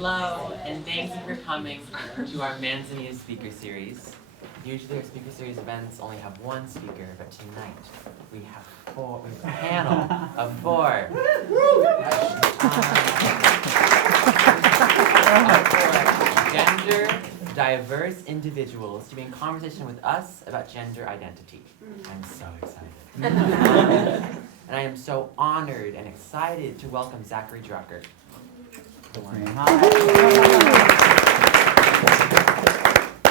Hello, and thank you for coming to our Manzanita speaker series. Usually our speaker series events only have one speaker, but tonight we have a panel of four. Gender diverse individuals to be in conversation with us about gender identity. I'm so excited. And I am so honored and excited to welcome Zackary Drucker.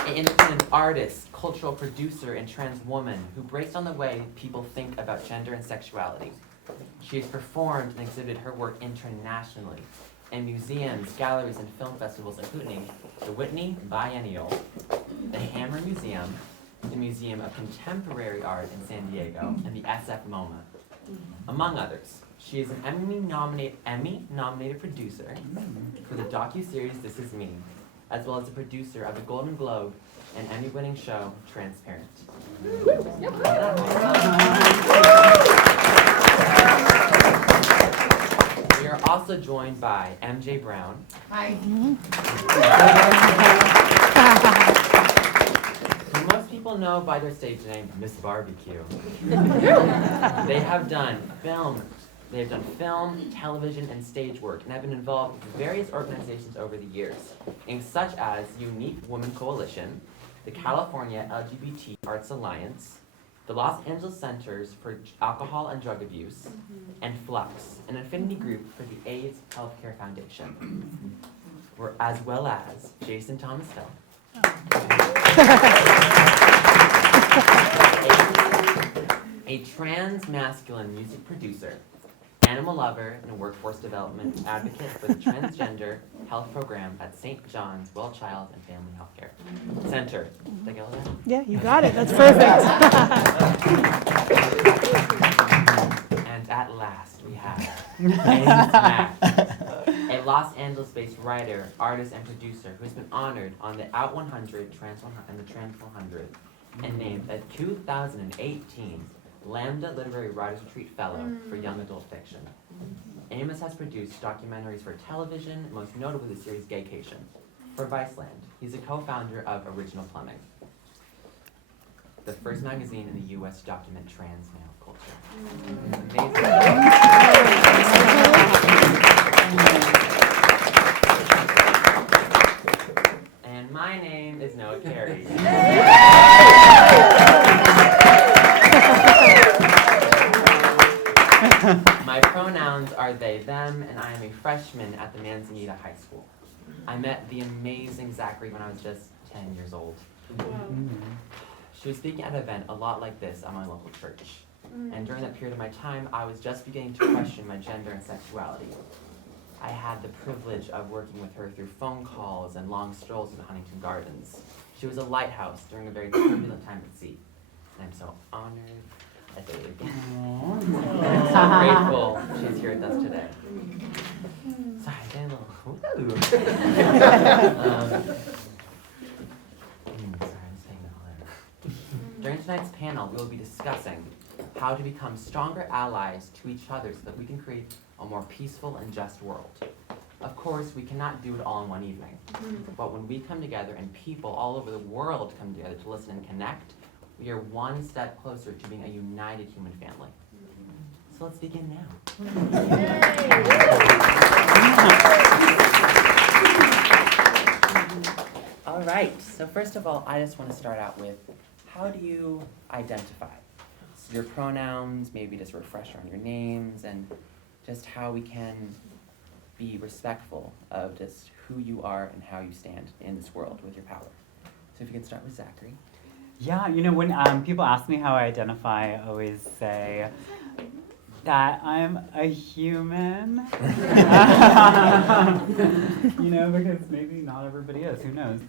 An independent artist, cultural producer, and trans woman who breaks down the way people think about gender and sexuality. She has performed and exhibited her work internationally in museums, galleries, and film festivals, including the Whitney Biennial, the Hammer Museum, the Museum of Contemporary Art in San Diego, and the SF MoMA, among others. She is an Emmy-nominated producer for the docuseries This Is Me, as well as a producer of the Golden Globe and Emmy-winning show Transparent. We are also joined by MJ Brown. Hi. Who most people know by their stage name, Miss Barbecue. They have done film, television, and stage work, and have been involved with various organizations over the years, such as Unique Women Coalition, the California LGBT Arts Alliance, the Los Angeles Centers for Alcohol and Drug Abuse, and Flux, an affinity group for the AIDS Healthcare Foundation, as well as Jason Thomas Hill. A trans-masculine music producer, animal lover, and a workforce development advocate for the transgender health program at St. John's Well Child and Family Healthcare Center. Did I get all that? Yeah, you got it. That's perfect. And at last, we have Amos Mack, a Los Angeles-based writer, artist, and producer who has been honored on the Out 100 and the Trans 100, and named a 2018 Lambda Literary Writers Retreat Fellow for Young Adult Fiction. Amos has produced documentaries for television, most notably the series Gaycation, for Viceland. He's a co-founder of Original Plumbing, the first magazine in the U.S. to document trans male culture. Amazing. And my name is Noah Carey. My pronouns are they, them, and I am a freshman at the Manzanita High School. I met the amazing Zackary when I was just 10 years old. She was speaking at an event a lot like this at my local church. And during that period of my time, I was just beginning to question my gender and sexuality. I had the privilege of working with her through phone calls and long strolls in Huntington Gardens. She was a lighthouse during a very turbulent time at sea. And I'm so honored. I say it again. I'm so grateful she's here with us today. Sorry, I'm getting a little sorry, I'm saying that all there. During tonight's panel, we will be discussing how to become stronger allies to each other so that we can create a more peaceful and just world. Of course, we cannot do it all in one evening. But when we come together and people all over the world come together to listen and connect, we are one step closer to being a united human family. So let's begin now. All right, so first of all, I just want to start out with, how do you identify? So your pronouns, maybe just a refresher on your names, and just how we can be respectful of just who you are and how you stand in this world with your power. So if you can start with Zackary. Yeah, when people ask me how I identify, I always say that I'm a human. Because maybe not everybody is, who knows?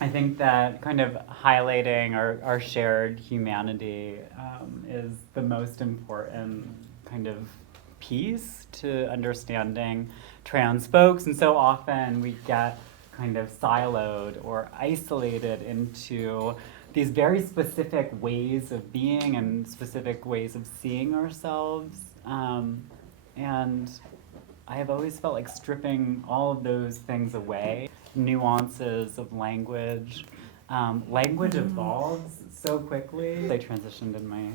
I think that kind of highlighting our shared humanity is the most important kind of piece to understanding trans folks. And so often we get kind of siloed or isolated into these very specific ways of being and specific ways of seeing ourselves. And I have always felt like stripping all of those things away, nuances of language. Language evolves so quickly. I transitioned in my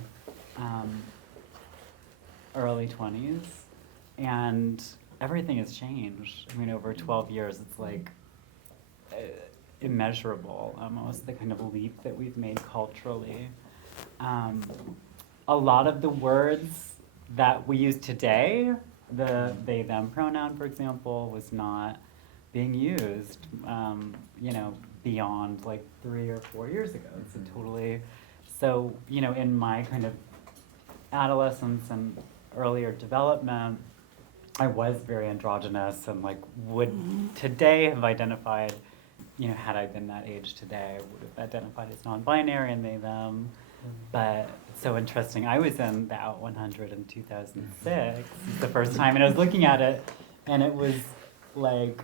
early 20s, and everything has changed. I mean, over 12 years, it's like immeasurable, almost, the kind of leap that we've made culturally. A lot of the words that we use today, the they, them pronoun, for example, was not being used, beyond like 3 or 4 years ago. It's a totally, so, in my kind of adolescence and earlier development, I was very androgynous and like would today have identified, had I been that age today, I would have identified as non-binary and they, them. But it's so interesting. I was in the Out 100 in 2006, the first time, and I was looking at it, and it was like,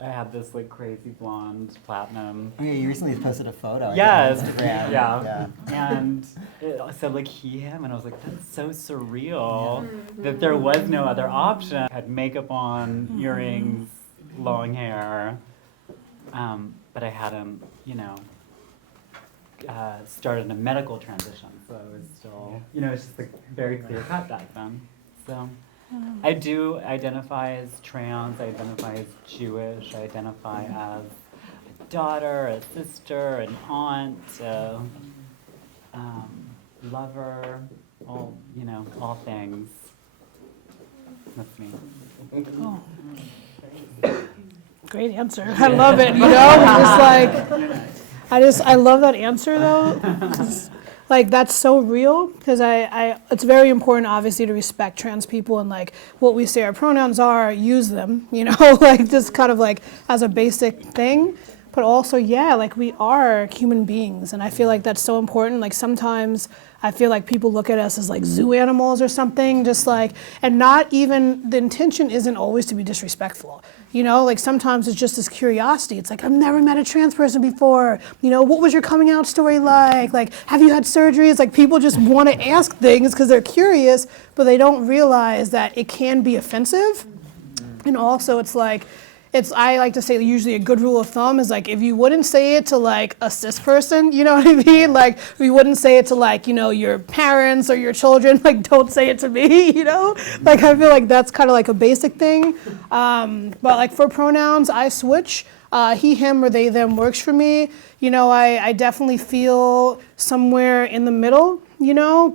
I had this like crazy blonde platinum. Oh yeah, you recently posted a photo. Yes, On Instagram. yeah. And it said like he, him, and I was like, that's so surreal that there was no other option. I had makeup on, earrings, long hair, but I hadn't, started a medical transition, so I was still, it's just like very clear cut back then. So I do identify as trans, I identify as Jewish, I identify as a daughter, a sister, an aunt, lover, all things. That's me. Oh. Great answer. I love it, Just like, I love that answer though. 'Cause, like, that's so real, because it's very important, obviously, to respect trans people and like what we say our pronouns are, use them, like just kind of like as a basic thing. But also, yeah, like we are human beings, and I feel like that's so important. Like sometimes I feel like people look at us as like zoo animals or something, just like, and not even, the intention isn't always to be disrespectful. Like sometimes it's just this curiosity. It's like, I've never met a trans person before. What was your coming out story like? Like, have you had surgery? It's like people just want to ask things because they're curious, but they don't realize that it can be offensive. And also it's like, I like to say usually a good rule of thumb is like, if you wouldn't say it to like a cis person, you know what I mean? Like, if you wouldn't say it to like, your parents or your children, like don't say it to me, Like I feel like that's kind of like a basic thing. But like for pronouns, I switch. He, him, or they, them works for me. I definitely feel somewhere in the middle,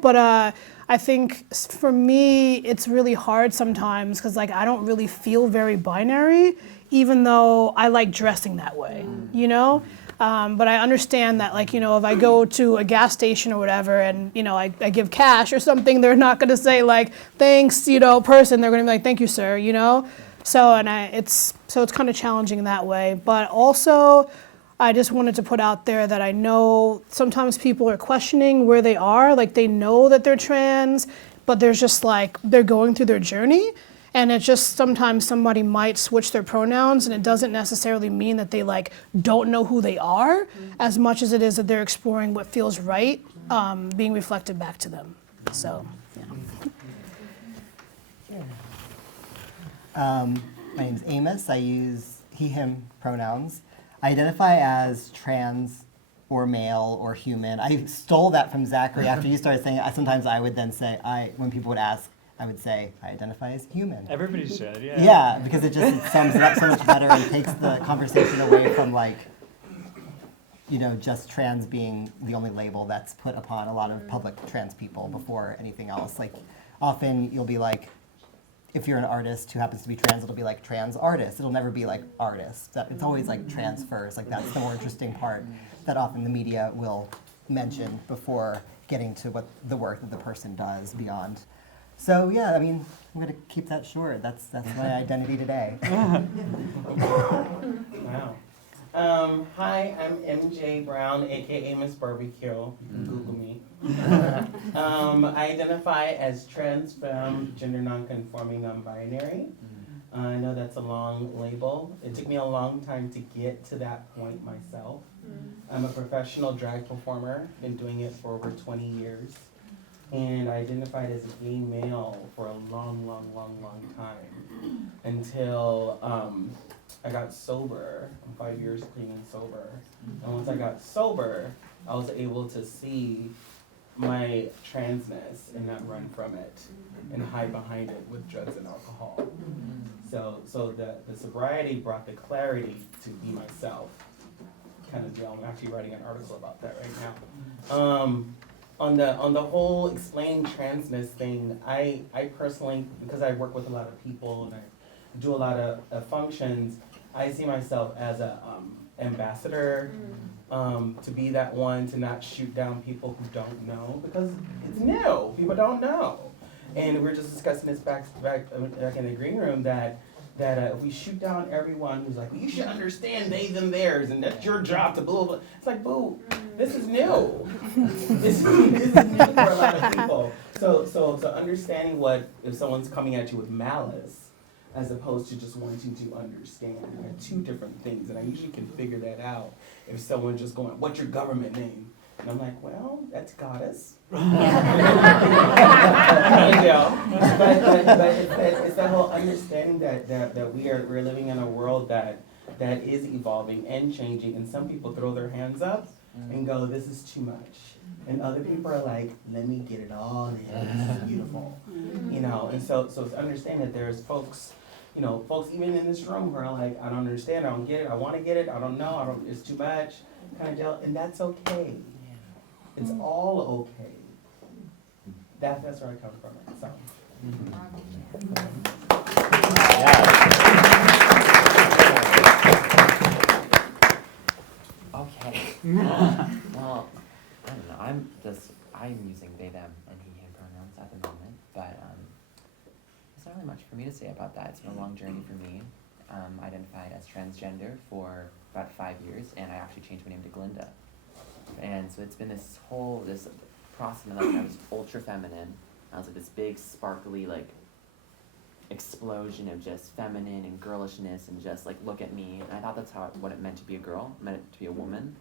but I think for me, it's really hard sometimes because like I don't really feel very binary, even though I like dressing that way, But I understand that like, if I go to a gas station or whatever and, I give cash or something, they're not going to say like, thanks, person. They're going to be like, thank you, sir, So, it's kind of challenging in that way. But also, I just wanted to put out there that I know sometimes people are questioning where they are, like they know that they're trans, but there's just like, they're going through their journey. And it's just sometimes somebody might switch their pronouns, and it doesn't necessarily mean that they like don't know who they are, as much as it is that they're exploring what feels right, being reflected back to them. So, My name's Amos. I use he, him pronouns. I identify as trans or male or human. I stole that from Zackary after you started saying it. Sometimes I would then say, when people would ask, I would say, I identify as human. Everybody should, yeah. Yeah, because it sums it up so much better and takes the conversation away from like, just trans being the only label that's put upon a lot of public trans people before anything else. Like, often you'll be like, if you're an artist who happens to be trans, it'll be like trans artist. It'll never be like artist. It's always like trans first. Like that's the more interesting part that often the media will mention before getting to what the work that the person does beyond. So yeah, I mean, I'm gonna keep that short. That's my identity today. Wow. Hi, I'm MJ Brown, aka Miss Barbecue. You can Google me. I identify as trans, femme, gender non-conforming, non-binary. I know that's a long label. It took me a long time to get to that point myself. I'm a professional drag performer, been doing it for over 20 years. And I identified as a gay male for a long time until I got sober. I'm 5 years clean and sober. And once I got sober, I was able to see my transness and not run from it and hide behind it with drugs and alcohol. So the sobriety brought the clarity to be myself, kind of deal. I'm actually writing an article about that right now. On the whole explaining transness thing, I personally, because I work with a lot of people and I do a lot of functions, I see myself as a ambassador, to be that one to not shoot down people who don't know, because it's new. People don't know. And we were just discussing this back in the green room that if we shoot down everyone who's like, well, you should understand they, them, theirs, and that's your job to blah, blah. It's like, boo, this is new. This is new for a lot of people. So understanding what, if someone's coming at you with malice, as opposed to just wanting to understand. They're two different things, and I usually can figure that out if someone's just going, what's your government name? And I'm like, well, that's goddess. But it's that whole understanding that we're living in a world that is evolving and changing, and some people throw their hands up and go, this is too much. And other people are like, let me get it all in, this is beautiful. You know, and so it's understanding that there's folks, you know, folks even in this room who are like, I don't understand, I don't get it, I want to get it, I don't know, it's too much, kind of deal, and that's okay. It's all okay. That's where I come from. So. Okay. Well, I don't know. I'm using they, them, and he, him pronouns at the moment, but there's not really much for me to say about that. It's been a long journey for me. Identified as transgender for about 5 years, and I actually changed my name to Glinda. And so it's been this process in my life. I was ultra feminine. I was like this big, sparkly, like explosion of just feminine and girlishness, and just like look at me. And I thought that's what it meant to be a girl, meant it to be a woman,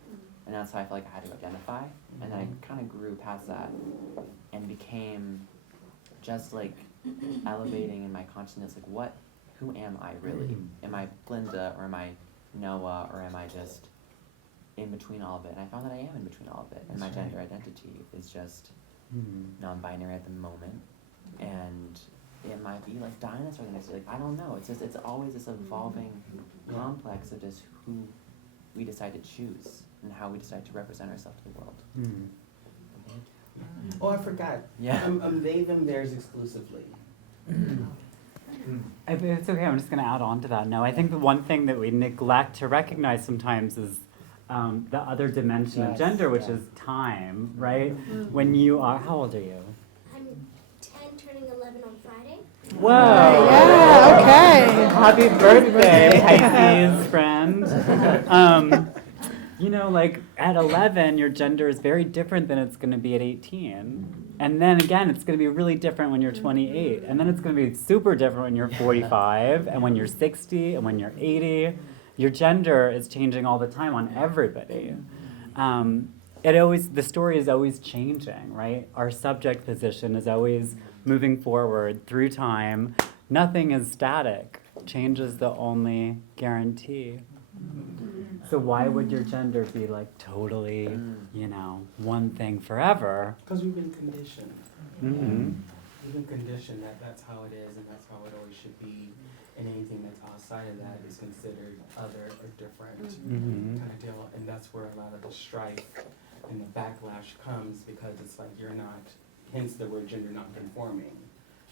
and that's how I felt like I had to identify. And then I kind of grew past that and became just like elevating in my consciousness, like who am I really? Am I Glinda, or am I Noah, or am I just in between all of it? And I found that I am in between all of it. And my gender identity is just non-binary at the moment. And it might be like dinosaur the next day. Like, I don't know. It's always this evolving complex of just who we decide to choose and how we decide to represent ourselves to the world. Oh, I forgot. Yeah. They, them, theirs exclusively. If it's okay, I'm just going to add on to that. No, I think the one thing that we neglect to recognize sometimes is the other dimension of gender, which is time, right? When you are, how old are you? I'm 10, turning 11 on Friday. Whoa! Yeah, okay. Happy birthday, Pisces friend. You know, like at 11, your gender is very different than it's going to be at 18. And then again, it's going to be really different when you're 28. And then it's going to be super different when you're 45, and when you're 60, and when you're 80. Your gender is changing all the time on everybody. The story is always changing, right? Our subject position is always moving forward through time. Nothing is static. Change is the only guarantee. So why would your gender be like totally, one thing forever? Because we've been conditioned. We've been conditioned that that's how it is and that's how it always should be. And anything that's outside of that is considered other or different kind of deal. And that's where a lot of the strife and the backlash comes, because it's like you're not, hence the word gender non-conforming,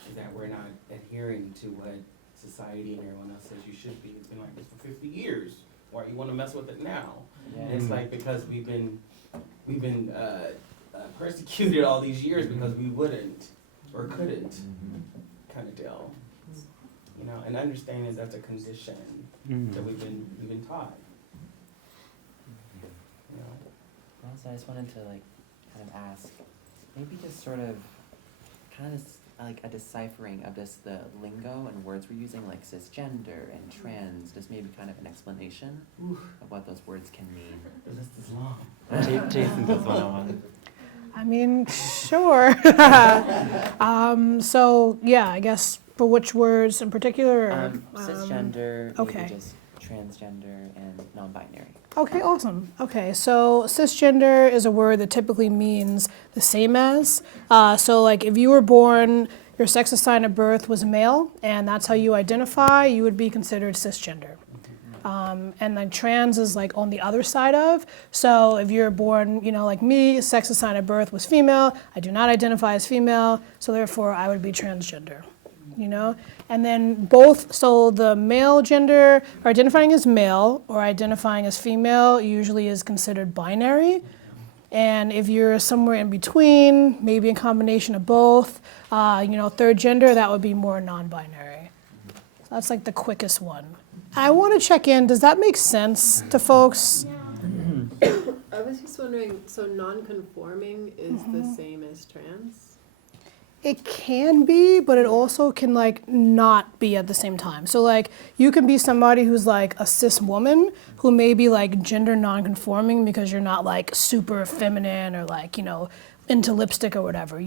is that we're not adhering to what society and everyone else says you should be. It's been like this for 50 years. Why you want to mess with it now? And it's like because we've been persecuted all these years because we wouldn't or couldn't kind of deal. You know, and understanding that's a condition that we've been taught. You know. Also, I just wanted to kind of ask, maybe just sort of kind of like a deciphering of just the lingo and words we're using, like cisgender and trans, just maybe kind of an explanation of what those words can mean. The list is long. Jason does 101. I mean, sure. So yeah, I guess for which words in particular? Or, Cisgender, okay. maybe just transgender and non-binary. Okay, awesome. Okay, so cisgender is a word that typically means the same as. So like if you were born, your sex assigned at birth was male, and that's how you identify, you would be considered cisgender. And then trans is like on the other side of. So if you're born, like me, sex assigned at birth was female. I do not identify as female, so therefore I would be transgender. And then both, so the male gender, or identifying as male or identifying as female, usually is considered binary. And if you're somewhere in between, maybe a combination of both, third gender, that would be more non-binary. So that's like the quickest one. I want to check in, does that make sense to folks? I was just wondering, so non-conforming is the same as trans? It can be, but it also can not be at the same time. So you can be somebody who's like a cis woman who may be gender non-conforming because you're not super feminine or into lipstick or whatever,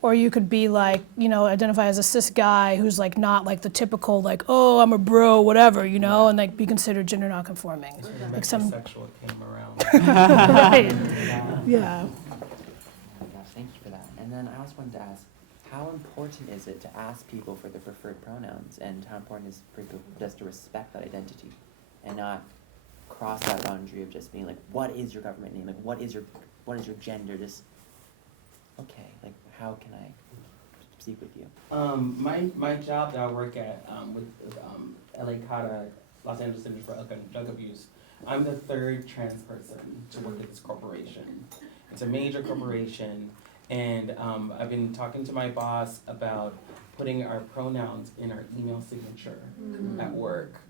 Or you could be identify as a cis guy who's not the typical oh, I'm a bro, whatever, and be considered gender non-conforming. Metrosexual came around. Right. Yeah. Oh my gosh, thank you for that. And then I also wanted to ask, how important is it to ask people for their preferred pronouns, and how important is for people just to respect that identity and not cross that boundary of just being what is your government name? What is your gender? Just okay, how can I speak with you? My job that I work at with LA CADA, Los Angeles Center for Alcohol and Drug Abuse, I'm the third trans person to work at this corporation. It's a major corporation, and I've been talking to my boss about putting our pronouns in our email signature at work.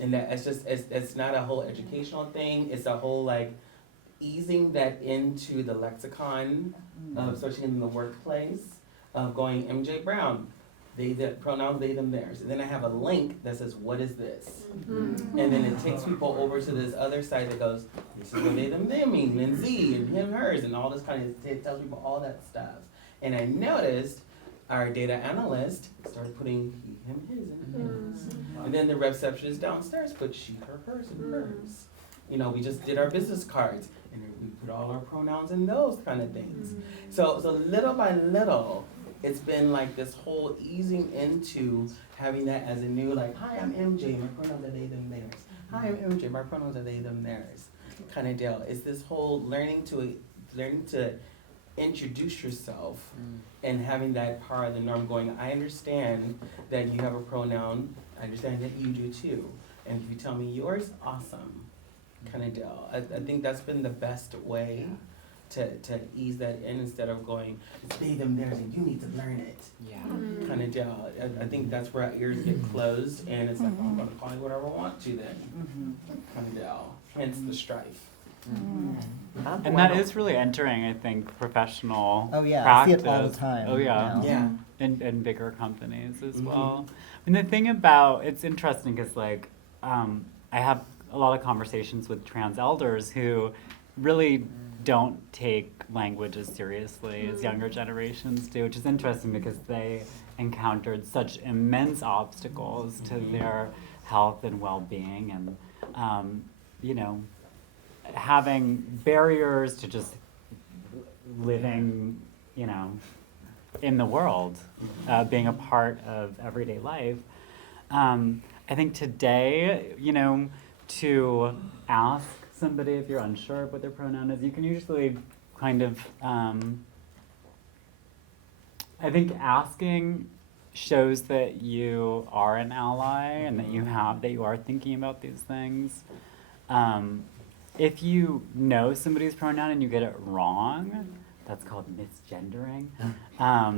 And that it's not a whole educational thing, it's a whole easing that into the lexicon, especially in the workplace, of going MJ Brown, the pronouns they, them, theirs. And then I have a link that says, what is this? And then it takes people over to this other side that goes, this is what they, them mean, and Z, and him, hers, and all this kind of, it tells people all that stuff. And I noticed our data analyst started putting he, him, his, and his. And then the receptionist downstairs put she, her, hers, and hers. We just did our business cards, and we put all our pronouns in those kind of things. So little by little, it's been this whole easing into having that as a new, hi, I'm MJ, my pronouns are they, them, theirs. Hi, I'm MJ, my pronouns are they, them, theirs, kind of deal. It's this whole learning to introduce yourself and having that part of the norm going, I understand that you have a pronoun, I understand that you do too. And if you tell me yours, awesome, kind of deal. I think that's been the best way to ease that in, instead of going, it's they, them, theirs, and you need to learn it. Yeah. Kind of deal. I think that's where our ears get closed, and it's I'm going to call you whatever I want to then. Kind of deal. Hence the strife. And that is really entering, I think, professional Oh yeah, practice. I see it all the time. Oh yeah. now. Yeah. In bigger companies as well. And the thing about, it's interesting because I have a lot of conversations with trans elders who really don't take language as seriously as younger generations do, which is interesting because they encountered such immense obstacles to their health and well-being, and having barriers to just living, in the world, being a part of everyday life. I think today, to ask somebody if you're unsure of what their pronoun is, you can usually kind of, I think asking shows that you are an ally and that you are thinking about these things. If you know somebody's pronoun and you get it wrong, that's called misgendering. I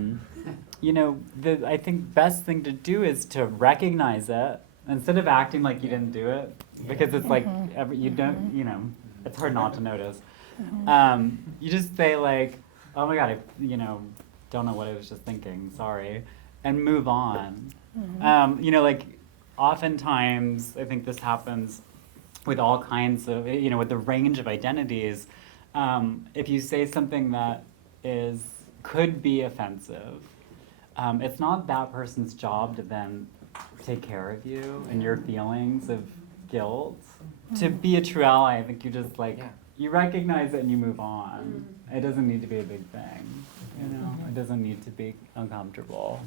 think best thing to do is to recognize it instead of acting like you didn't do it, because it's you don't, it's hard not to notice. You just say oh my God, I, don't know what I was just thinking, sorry, and move on. Oftentimes, I think this happens with all kinds of, with the range of identities. If you say something that could be offensive, it's not that person's job to then take care of you and your feelings of guilt. To be a true ally, I think you just like, you recognize it and you move on. It doesn't need to be a big thing, you know? It doesn't need to be uncomfortable.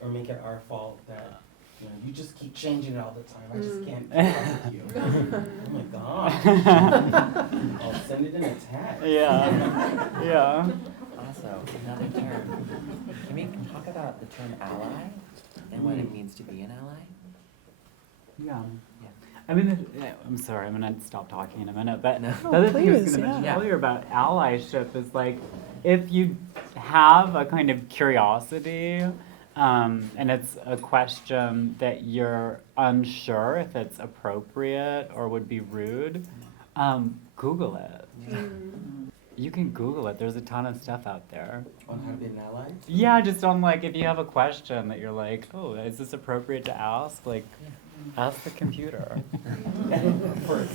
Or make it our fault that, you know, you just keep changing it all the time. I just can't keep up with you. Oh my gosh. I'll send it in a text. Yeah, yeah. Also, another term. Can we talk about the term ally and what it means to be an ally? Yeah. Yeah. I mean, I'm sorry, I'm gonna stop talking in a minute, but No. the other thing I was please, gonna mention yeah. earlier about allyship is like, if you have a kind of curiosity, and it's a question that you're unsure if it's appropriate or would be rude, Google it. You can Google it. There's a ton of stuff out there. On how to be an ally? Yeah, just on like, if you have a question that you're like, oh, is this appropriate to ask? Like, ask the computer. First.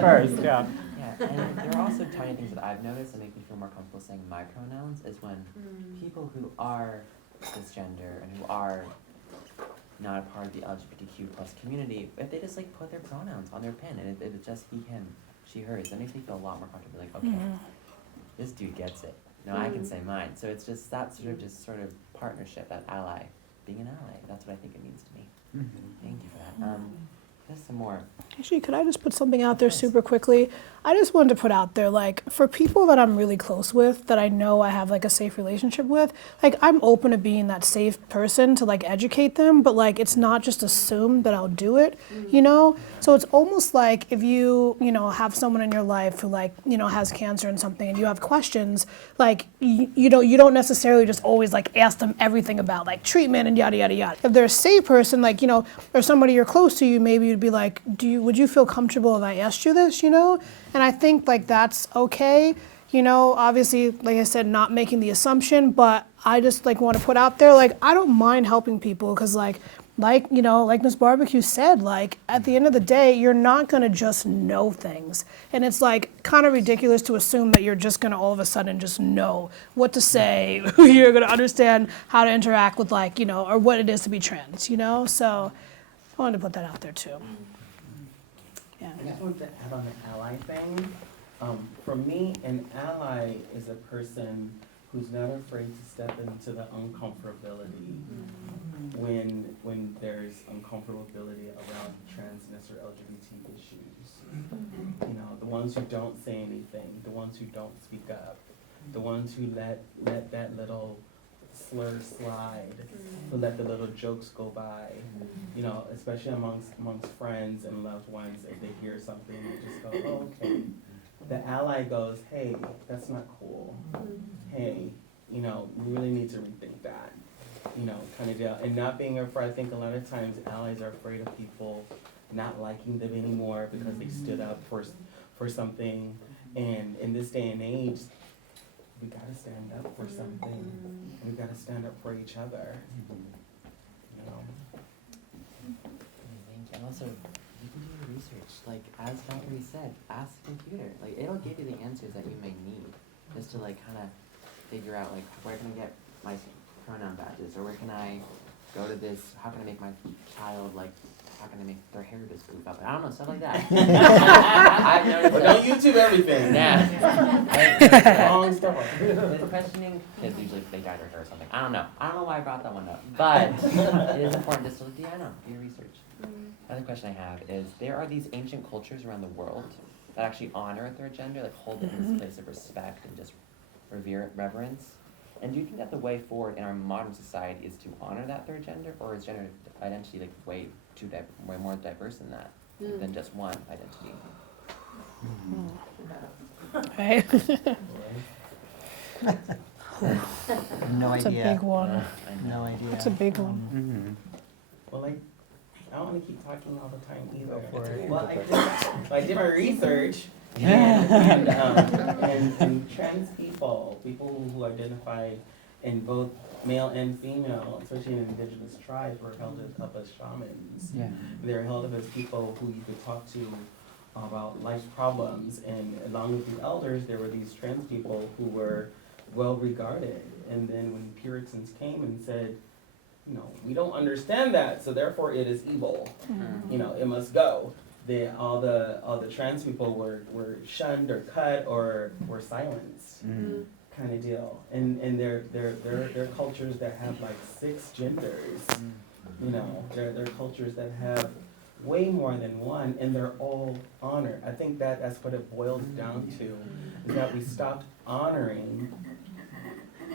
First, yeah. Yeah, and there are also tiny things that I've noticed that make me feel more comfortable saying my pronouns is when people who are cisgender and who are not a part of the LGBTQ plus community, if they just like put their pronouns on their pin and it just be him, she, hers, that makes me feel a lot more comfortable. Like, okay, this dude gets it. No, I can say mine. So it's just that sort of partnership, that ally, being an ally. That's what I think it means to me. Thank you for that. Just some more. Actually, could I just put something out there super quickly? I just wanted to put out there, like, for people that I'm really close with, that I know I have, like, a safe relationship with, like, I'm open to being that safe person to, like, educate them, but, like, it's not just assumed that I'll do it, you know? So it's almost like if you know, have someone in your life who, like, you know, has cancer and something, and you have questions, like, you don't necessarily just always, like, ask them everything about, like, treatment and yada, yada, yada. If they're a safe person, like, you know, or somebody you're close to, maybe you'd be like, would you feel comfortable if I asked you this, you know? And I think, like, that's okay, you know, obviously, like I said, not making the assumption, but I just, like, want to put out there, like, I don't mind helping people, because, like, you know, like Miss Barbecue said, like, at the end of the day, you're not going to just know things. And it's, like, kind of ridiculous to assume that you're just going to all of a sudden just know what to say, you're going to understand how to interact with, like, you know, or what it is to be trans, you know? So I wanted to put that out there, too. Yeah. I just wanted to add on the ally thing. For me, an ally is a person who's not afraid to step into the uncomfortability when there's uncomfortability around transness or LGBT issues. You know, the ones who don't say anything, the ones who don't speak up, the ones who let that little slur slide, who let the little jokes go by. You know, especially amongst friends and loved ones, if they hear something, they just go, oh, okay. The ally goes, hey, that's not cool. Hey, you know, we really need to rethink that. You know, kind of deal. And not being afraid, I think a lot of times allies are afraid of people not liking them anymore because they stood up for something. And in this day and age, we gotta stand up for something. We gotta stand up for each other. You know. Thank you. And also, you can do your research. Like, as Zackary said, ask the computer. Like, it'll give you the answers that you may need just to, like, kind of figure out, like, where can I get my pronoun badges? Or where can I go to this? How can I make my child, like, how can I make their hair just goof up? I don't know, stuff like that. I've noticed But that. don't YouTube everything. Yeah. Wrong stuff. The questioning kids usually they dyed their hair or something. I don't know why I brought that one up, but it is important just to do your research. Another question I have is, there are these ancient cultures around the world that actually honor a third gender, like hold it in this place of respect and just revere it, reverence. And do you think that the way forward in our modern society is to honor that third gender, or is gender identity like way more diverse than that, than just one identity? Right? No It's a idea. big one. I know. No idea. It's a big one. Well, like, I don't want to keep talking all the time either. Go for it. Well, I did my research, and trans people who identify in both male and female, especially in indigenous tribes, were held up as shamans. Yeah. They're held up as people who you could talk to about life's problems, and along with the elders, there were these trans people who were well regarded. And then when Puritans came and said, we don't understand that, so therefore it is evil. It must go. All the trans people were shunned or cut or were silenced, kind of deal. And they're cultures that have like 6 genders. They're cultures that have way more than one, and they're all honored. I think that's what it boils down to, is that we stopped honoring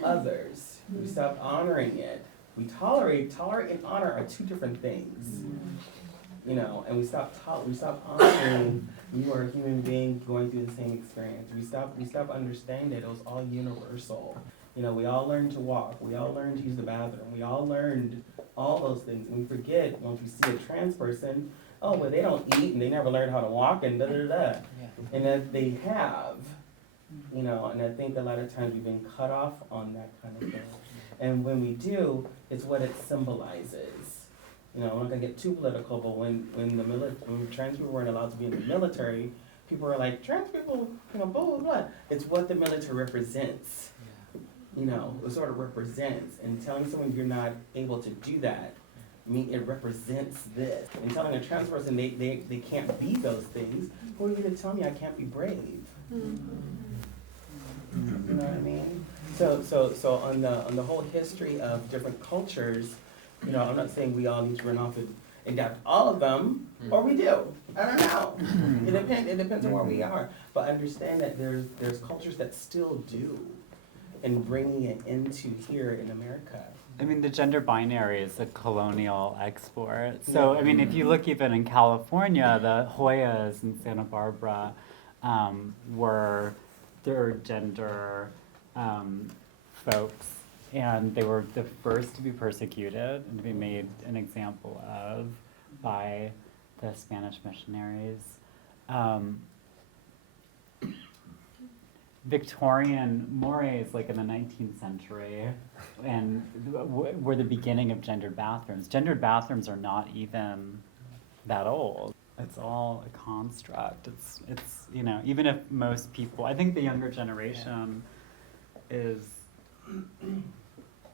others. We stopped honoring it. We tolerate and honor are 2 different things. And we stop honoring you are a human being going through the same experience. We stop understanding that it was all universal. We all learned to walk. We all learned to use the bathroom. We all learned all those things. And we forget once we see a trans person, oh, well, they don't eat and they never learned how to walk and da-da-da. And that they have, and I think a lot of times we've been cut off on that kind of thing. And when we do, it's what it symbolizes. I'm not gonna get too political, but when trans people weren't allowed to be in the military, people were like, trans people, blah, blah, blah. It's what the military represents. It sort of represents. And telling someone you're not able to do that, it represents this. And telling a trans person they can't be those things, who are you to tell me I can't be brave? You know what I mean? So on the whole history of different cultures, I'm not saying we all need to run off and adapt all of them, or we do. I don't know. It depends on where we are. But understand that there's cultures that still do, and bringing it into here in America. I mean, the gender binary is a colonial export. So, I mean, if you look even in California, the Hoyas in Santa Barbara were third gender folks, and they were the first to be persecuted and to be made an example of by the Spanish missionaries. Victorian mores, like in the 19th century, and were the beginning of gendered bathrooms. Gendered bathrooms are not even that old. It's all a construct. It's even if most people, I think the younger generation is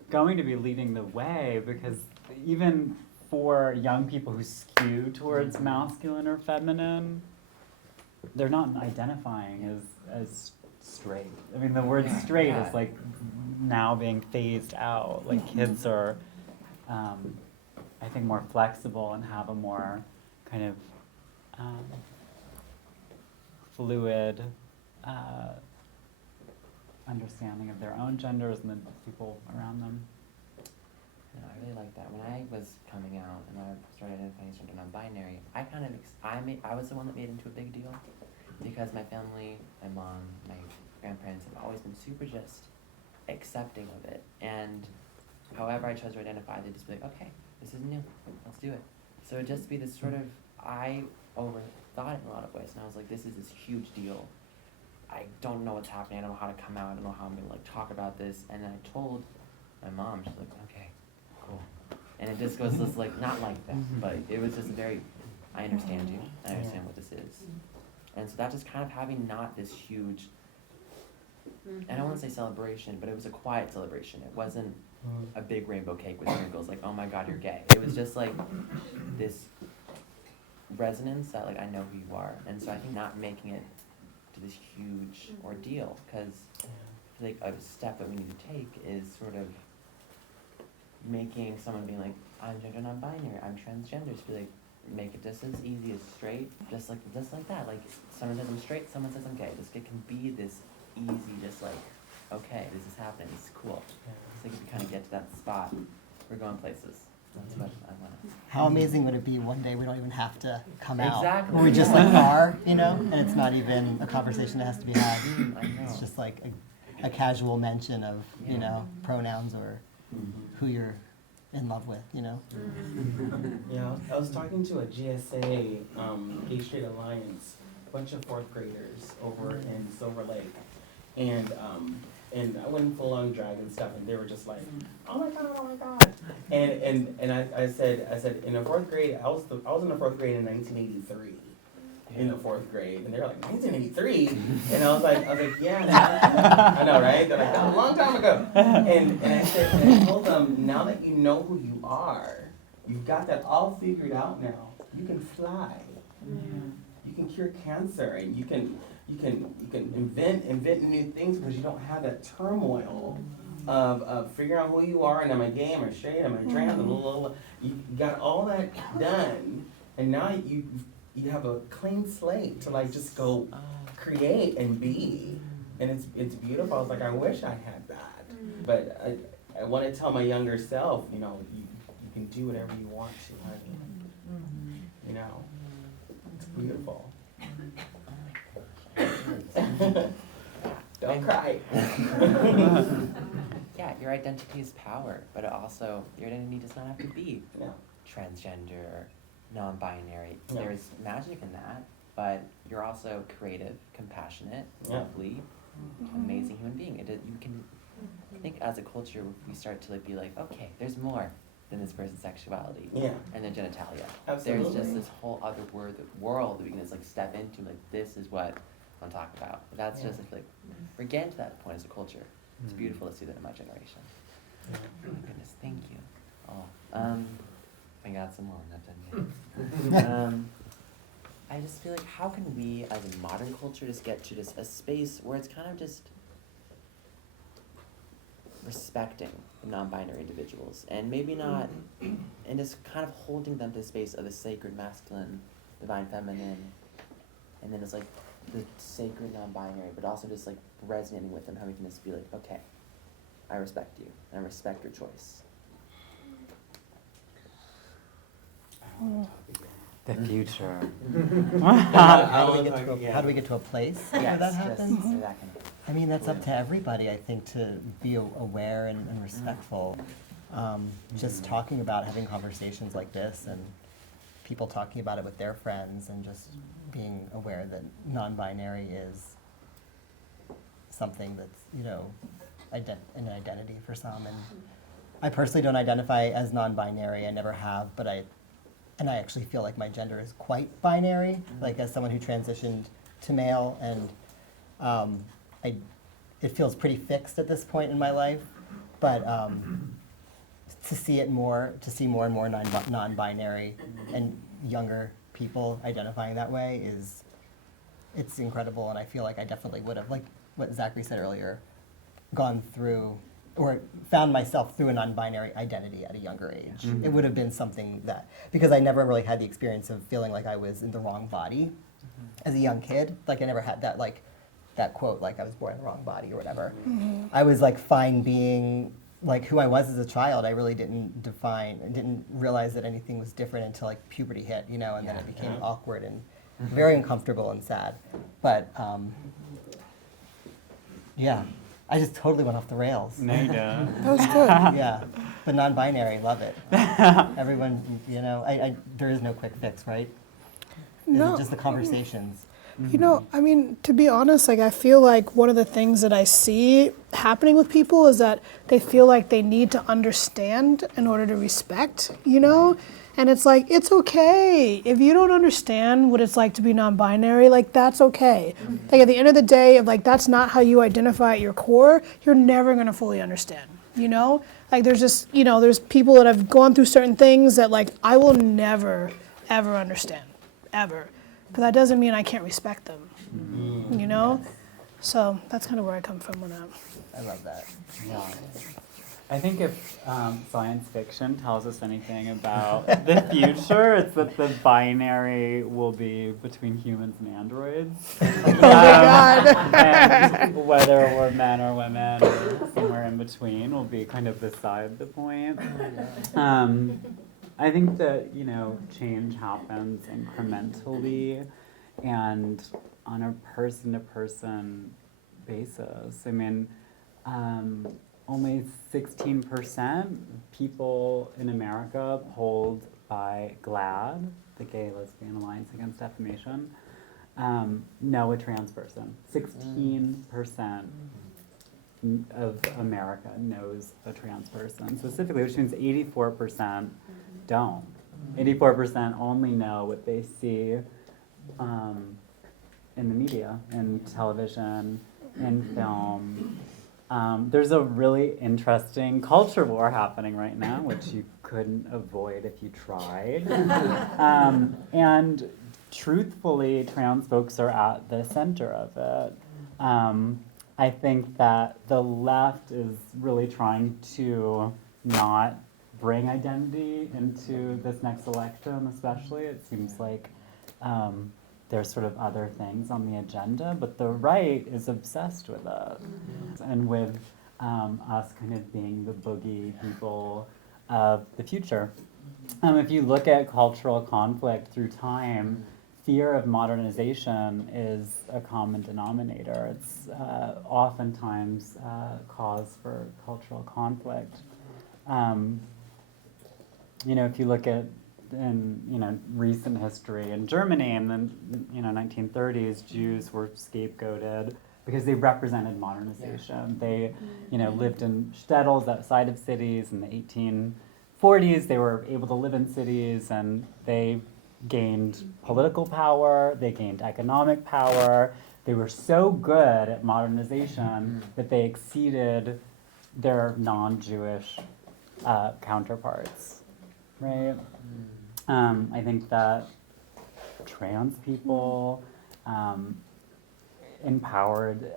going to be leading the way, because even for young people who skew towards masculine or feminine, they're not identifying as straight. I mean, the word straight is like now being phased out. Like kids are, I think, more flexible and have a more kind of fluid understanding of their own genders and the people around them. I really like that. When I was coming out and I started identifying as gender non-binary, I was the one that made it into a big deal, because my family, my mom, my grandparents have always been super just accepting of it. And however I chose to identify, they'd just be like, okay, this is new, let's do it. So it'd just be this sort of, I overthought it in a lot of ways, and I was like, this is this huge deal. I don't know what's happening, I don't know how to come out, I don't know how I'm gonna talk about this. And then I told my mom, she's like, okay, cool. And it just goes this not like that, but it was just very, I understand you, I understand what this is. And so that just kind of having not this huge, and I don't want to say celebration, but it was a quiet celebration. It wasn't a big rainbow cake with sprinkles, like, oh my God, you're gay. It was just like this resonance that I know who you are. And so I think not making it to this huge ordeal, because I feel like a step that we need to take is sort of making someone being like, I'm gender non-binary, I'm transgender, to be like, make it just as easy as straight, just like that. Like, someone says I'm straight, someone says I'm gay. Just it can be this easy, just like, okay, this is happening, this is cool. So if we kind of get to that spot, we're going places. That's what I want. How amazing would it be one day we don't even have to come out? Exactly. We just are, and it's not even a conversation that has to be had. I know. It's just like a casual mention of, pronouns or who you're in love with, Yeah, I was talking to a GSA, Gay Straight Alliance, bunch of 4th graders over in Silver Lake, and I went full on drag and stuff, and they were just like, oh my God, and I said in the 4th grade, I was in the 4th grade in 1983, in the 4th grade, and they're like 1983, and I was like, yeah, I know, right? They're like, that was a long time ago. And I said, and I told them, now that you know who you are, you've got that all figured out now. You can fly. You can cure cancer, and you can invent new things because you don't have that turmoil of figuring out who you are, and am I gay, am I straight, am I trans, blah, blah, blah. You got all that done, and now you have a clean slate to like just go create and be, and it's beautiful. I was like, I wish I had that, but I want to tell my younger self, you know, you can do whatever you want to, honey. You know, it's beautiful. Don't cry. Yeah, your identity is power, but it also, your identity does not have to be Yeah. transgender, non-binary. Yeah. There's magic in that, but you're also creative, compassionate, Yeah. lovely, amazing human being. You can, I think as a culture, we start to like be like, okay, there's more than this person's sexuality Yeah. and their genitalia. Absolutely. There's just this whole other world that we can just like step into, like this is what I'm talking about. But that's just, I feel like, we're getting to that point as a culture. It's beautiful to see that in my generation. Oh my goodness, thank you. Oh, I got some more, not done yet. I just feel like, how can we as a modern culture just get to just a space where it's kind of just respecting the non-binary individuals, and maybe not, and just kind of holding them to the space of the sacred masculine, divine feminine, and then it's like the sacred non-binary, but also just like resonating with them, how we can just be like, okay, I respect you, and I respect your choice. The future. How do we get to a place where Yes, that just happens? that kind of. I mean, that's up to everybody, I think, to be aware and respectful. Just talking about having conversations like this, and people talking about it with their friends, and just being aware that non-binary is something that's, you know, an identity for some. And I personally don't identify as non-binary. I never have, but I actually feel like my gender is quite binary, like as someone who transitioned to male, and it feels pretty fixed at this point in my life, but to see more and more non-binary and younger people identifying that way it's incredible, and I feel like I definitely would have, like what Zackary said earlier, gone through or found myself through a non-binary identity at a younger age. It would have been something that, because I never really had the experience of feeling like I was in the wrong body as a young kid. Like I never had that, like, that quote, like I was born in the wrong body or whatever. I was like fine being like who I was as a child. I really didn't realize that anything was different until like puberty hit, you know, and then it became awkward and very uncomfortable and sad. But yeah, I just totally went off the rails. No, you don't. That was good. Yeah, but non-binary, love it. Everyone, you know, there is no quick fix, right? No. Just the conversations. You know, I mean, to be honest, like I feel like one of the things that I see happening with people is that they feel like they need to understand in order to respect, you know? And it's like, it's okay. If you don't understand what it's like to be non-binary, like that's okay. Like at the end of the day, if like that's not how you identify at your core, you're never gonna fully understand, you know? Like there's just, you know, there's people that have gone through certain things that like I will never, ever understand, ever. But that doesn't mean I can't respect them, you know? So that's kind of where I come from on that. I love that. Yeah. I think if science fiction tells us anything about the future, it's that the binary will be between humans and androids. Oh my God. And whether we're men or women or somewhere in between will be kind of beside the point. I think that, you know, change happens incrementally and on a person-to-person basis. I mean, only 16% people in America polled by GLAAD, the Gay Lesbian Alliance Against Defamation, know a trans person. 16% of America knows a trans person specifically, which means 84% don't. 84% only know what they see in the media, in television, in film. There's a really interesting culture war happening right now, which you couldn't avoid if you tried. And truthfully, trans folks are at the center of it. I think that the left is really trying to not bring identity into this next election, especially. It seems like there's sort of other things on the agenda, but the right is obsessed with it. And with us kind of being the boogie people of the future. If you look at cultural conflict through time, fear of modernization is a common denominator. It's oftentimes cause for cultural conflict. If you look at in recent history in Germany in the 1930s, Jews were scapegoated because they represented modernization. They lived in shtetls outside of cities. In the 1840s, they were able to live in cities, and they gained political power, they gained economic power. They were so good at modernization that they exceeded their non-Jewish counterparts, right? I think that trans people, empowered,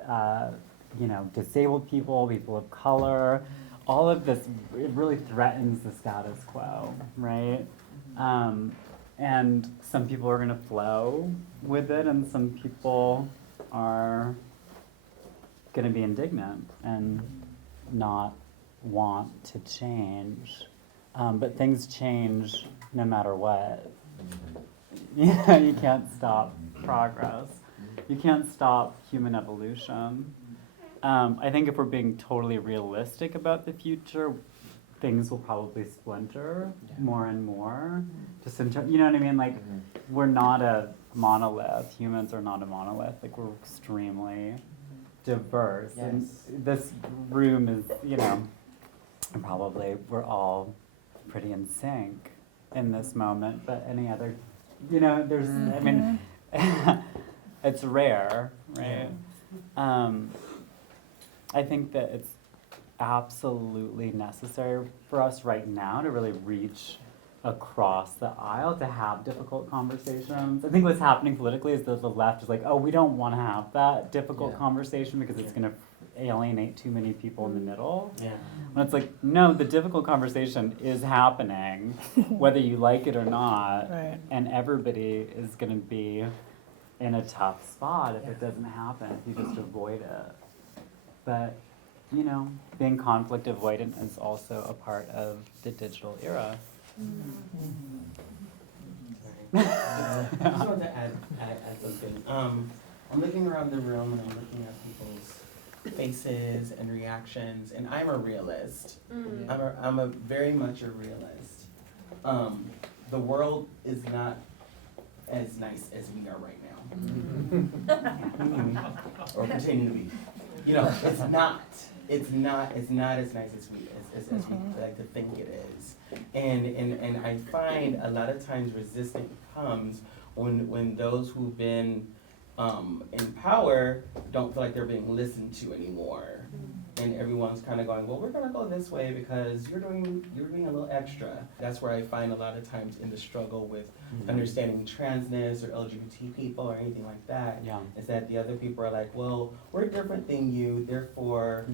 disabled people, people of color, all of this, it really threatens the status quo, right? And some people are going to flow with it, and some people are going to be indignant and not want to change. But things change no matter what. You can't stop progress. You can't stop human evolution. I think if we're being totally realistic about the future, things will probably splinter more and more. Just you know what I mean? Like, we're not a monolith. Humans are not a monolith. Like, we're extremely diverse. Yes. And this room is, probably we're all pretty in sync in this moment. But any other, there's, I mean, it's rare, right? I think that it's absolutely necessary for us right now to really reach across the aisle to have difficult conversations. I think what's happening politically is that the left is like, oh, we don't want to have that difficult conversation because it's going to alienate too many people in the middle. Yeah. And it's like, no, the difficult conversation is happening, whether you like it or not, Right. and everybody is going to be in a tough spot if it doesn't happen, if you just avoid it. But, being conflict avoidant is also a part of the digital era. I just wanted to add something. I'm looking around the room and I'm looking at people's faces and reactions, and I'm a realist. I'm a very much a realist. The world is not as nice as we are right now, or continue to be. It's not as nice as we like to think it is. And I find a lot of times resistance comes when those who've been in power don't feel like they're being listened to anymore. And everyone's kind of going, well, we're gonna go this way because you're being a little extra. That's where I find a lot of times in the struggle with understanding transness or LGBT people or anything like that, is that the other people are like, well, we're different than you, therefore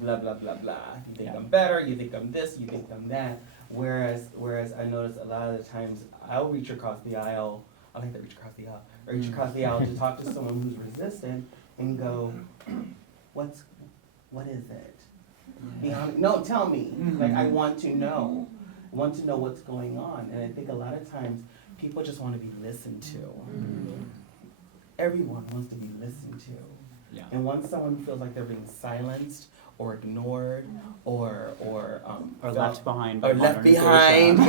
blah, blah, blah, blah. You think I'm better, you think I'm this, you think I'm that. Whereas I notice a lot of the times I'll reach across the aisle, I like to reach across the aisle to talk to someone who's resistant and go, what is it? No, tell me. Like, I want to know. I want to know what's going on. And I think a lot of times people just want to be listened to. Everyone wants to be listened to. And once someone feels like they're being silenced or ignored or left behind, or left behind,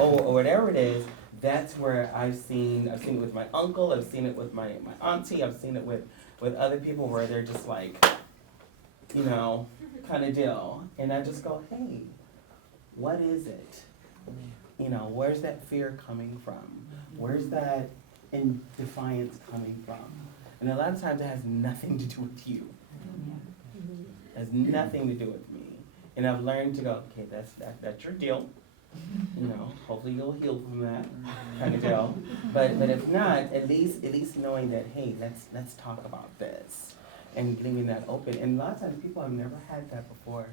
or whatever it is, that's where I've seen it with my uncle, I've seen it with my auntie, I've seen it with other people where they're just like, kind of deal. And I just go, hey, what is it? You know, where's that fear coming from? Where's that in defiance coming from? And a lot of times it has nothing to do with you. It has nothing to do with me. And I've learned to go, okay, that's your deal. You know, hopefully you'll heal from that kind of deal. But if not, at least knowing that, hey, let's talk about this. And leaving that open. And a lot of times people have never had that before.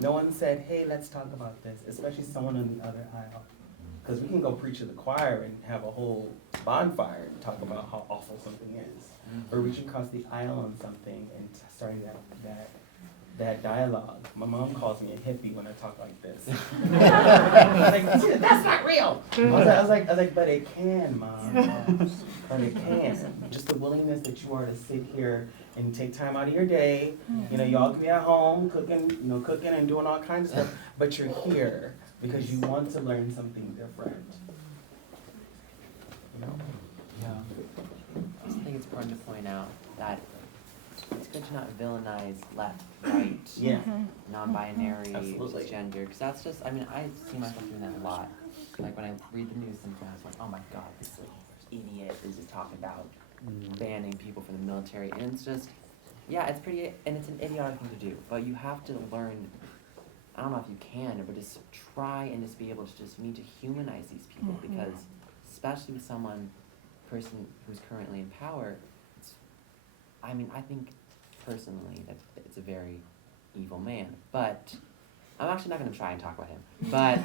No one said, hey, let's talk about this, especially someone on the other aisle. Because we can go preach to the choir and have a whole bonfire and talk about how awful something is. Or reaching across the aisle on something and starting that dialogue. My mom calls me a hippie when I talk like this. I was like, that's not real. I was like, but it can, Mom. But it can. Just the willingness that you are to sit here and take time out of your day. You know, y'all can be at home cooking and doing all kinds of stuff, but you're here because you want to learn something different. You know? Yeah. I just think it's important to point out that it's good to not villainize left, right, Yeah. non-binary, Absolutely. gender, because that's just, I mean, I see myself doing that a lot. Like when I read the news sometimes, I'm like, oh my god, this idiot is just talking about banning people from the military, and it's just, yeah, it's pretty, and it's an idiotic thing to do, but you have to learn, I don't know if you can, but just try and just be able to you need to humanize these people, because especially with person who's currently in power, I mean, I think personally that it's a very evil man, but I'm actually not going to try and talk about him, but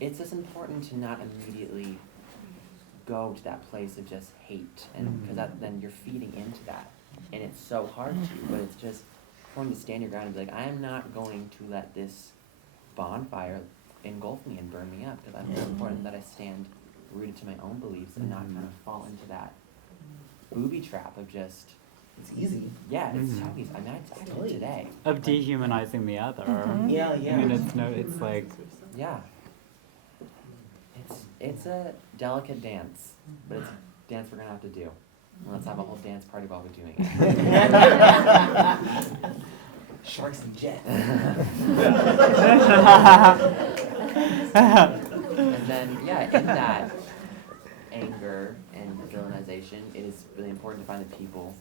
it's just important to not immediately go to that place of just hate, and because then you're feeding into that, and it's so hard to, but it's just important to stand your ground and be like, I am not going to let this bonfire engulf me and burn me up, because I think it's important that I stand rooted to my own beliefs and not kind of fall into that booby trap of just, It's easy. yeah, it's so easy. I mean, I did it today. Of dehumanizing the other. Yeah, I yeah. mean, it's like, Yeah. It's a delicate dance, but it's a dance we're gonna have to do. And let's have a whole dance party while we're doing it. Sharks and jets. And then, yeah, in that anger and villainization, it is really important to find the people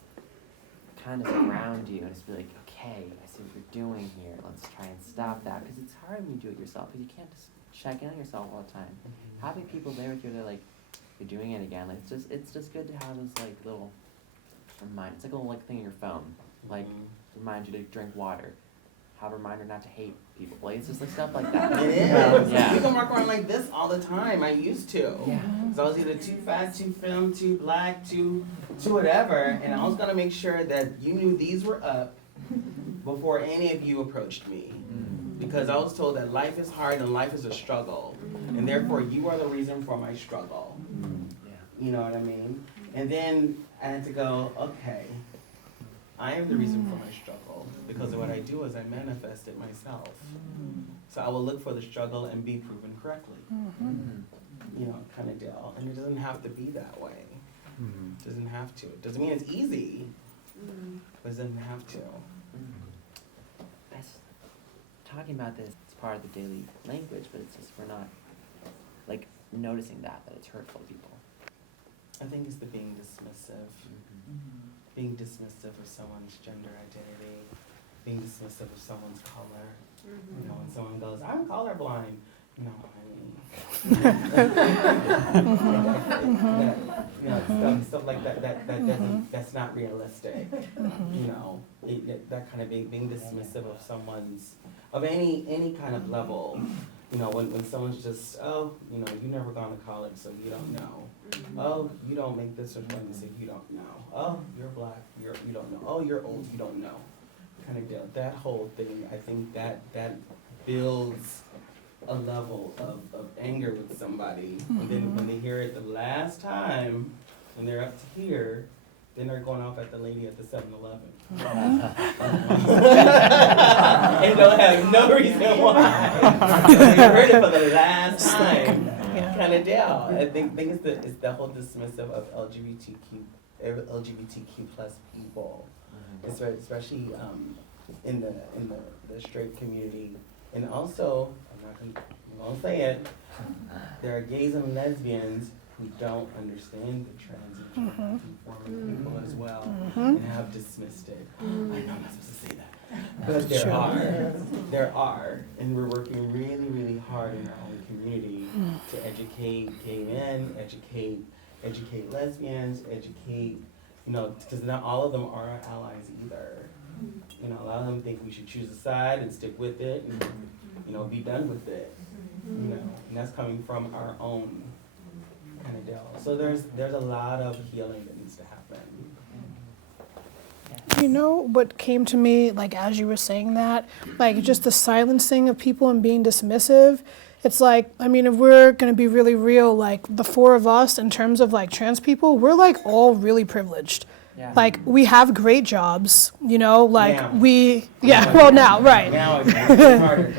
kind of around you and just be like, okay, I see what you're doing here. Let's try and stop that. Because it's hard when you do it yourself, because you can't just check in on yourself all the time. Having people there with you, they're like, you're doing it again. Like, it's just good to have those like little remind. It's like a little like thing in your phone, like remind you to drink water. Have a reminder not to hate people. Like, it's just like stuff like that. It is. Yeah. You can walk around like this all the time. I used to. Yeah. So I was either too fat, too film, too black, too whatever, and I was gonna make sure that you knew these were up before any of you approached me. Because I was told that life is hard and life is a struggle, and therefore you are the reason for my struggle. Yeah. You know what I mean? And then I had to go, okay, I am the reason for my struggle, because of what I do is I manifest it myself. So I will look for the struggle and be proven correctly. You know, kind of deal. And it doesn't have to be that way. It doesn't have to. It doesn't mean it's easy, but it doesn't have to. Talking about this, it's part of the daily language, but it's just we're not like noticing that it's hurtful to people. I think it's the being dismissive. Being dismissive of someone's gender identity, being dismissive of someone's color. You know, when someone goes, I'm colorblind. No, stuff like that's not realistic. You know, that kind of being dismissive of someone's, of any kind of level. You know, when someone's just, oh, you know, you never gone to college, so you don't know. Oh, you don't make this or that, so you don't know. Oh, you're black, you don't know. Oh, you're old, you don't know. Kind of deal. That whole thing, I think that builds a level of anger with somebody. And then when they hear it the last time, when they're up to here, then they're going off at the lady at the 7-Eleven. And they'll have no reason why. They heard it for the last time. Kind of deal. I think it's the whole dismissive of LGBTQ plus people, especially in the straight community, and also I won't say it. There are gays and lesbians who don't understand the trans and gender-conforming people as well, and have dismissed it. I know I'm not supposed to say that, but there are, and we're working really, really hard in our own community to educate gay men, educate lesbians, educate, because not all of them are our allies either. A lot of them think we should choose a side and stick with it, and be done with it. And that's coming from our own kind of deal. So there's a lot of healing that needs to happen. What came to me, like, as you were saying that, like, just the silencing of people and being dismissive. It's like, if we're going to be really real, like, the four of us, in terms of, like, trans people, we're, like, all really privileged. Yeah. Like, we have great jobs, Now. Now, right. Now it's harder.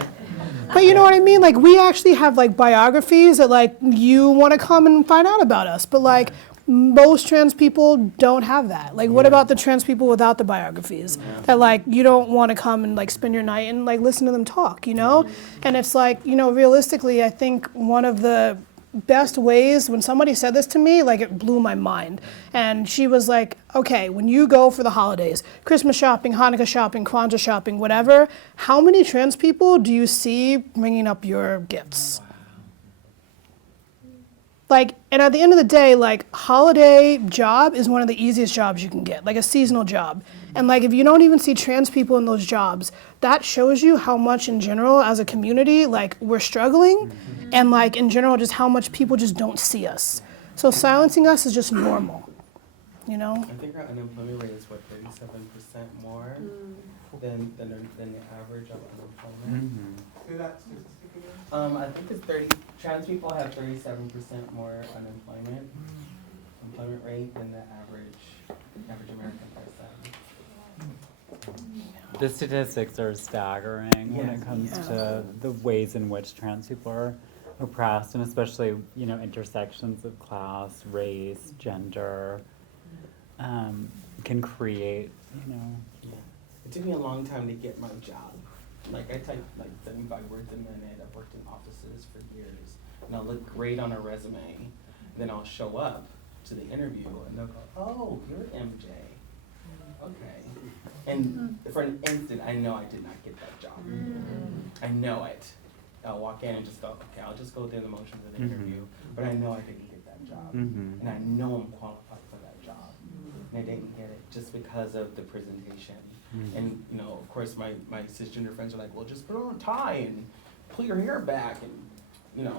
But you know what I mean? Like, we actually have, like, biographies that, like, you want to come and find out about us. But, like, most trans people don't have that. Like, what about the trans people without the biographies? That, like, you don't want to come and, like, spend your night and, like, listen to them talk, And it's like, realistically, I think one of the best ways, when somebody said this to me, like, it blew my mind. And she was like, okay, when you go for the holidays, Christmas shopping, Hanukkah shopping, Kwanzaa shopping, whatever, how many trans people do you see bringing up your gifts? Like, and at the end of the day, like, holiday job is one of the easiest jobs you can get, like a seasonal job. And, like, if you don't even see trans people in those jobs, that shows you how much in general as a community, like, we're struggling. And, like, in general, just how much people just don't see us. So silencing us is just normal, I think our unemployment rate is 37% more than the average of unemployment. Say that statistic again? I think it's trans people have 37% more employment rate than the average American person. The statistics are staggering when it comes to the ways in which trans people are oppressed, and especially, intersections of class, race, gender, can create, It took me a long time to get my job. Like, I typed 75 words a minute. I've worked in offices for years. And I'll look great on a resume. Then I'll show up to the interview and they'll go, oh, you're MJ. Okay. And for an instant, I know I did not get that job. I know it. I'll walk in and just go, okay, I'll just go through the motions of the interview, but I know I didn't get that job. And I know I'm qualified for that job. And I didn't get it just because of the presentation. And, of course, my cisgender friends are like, well, just put on a tie and pull your hair back and,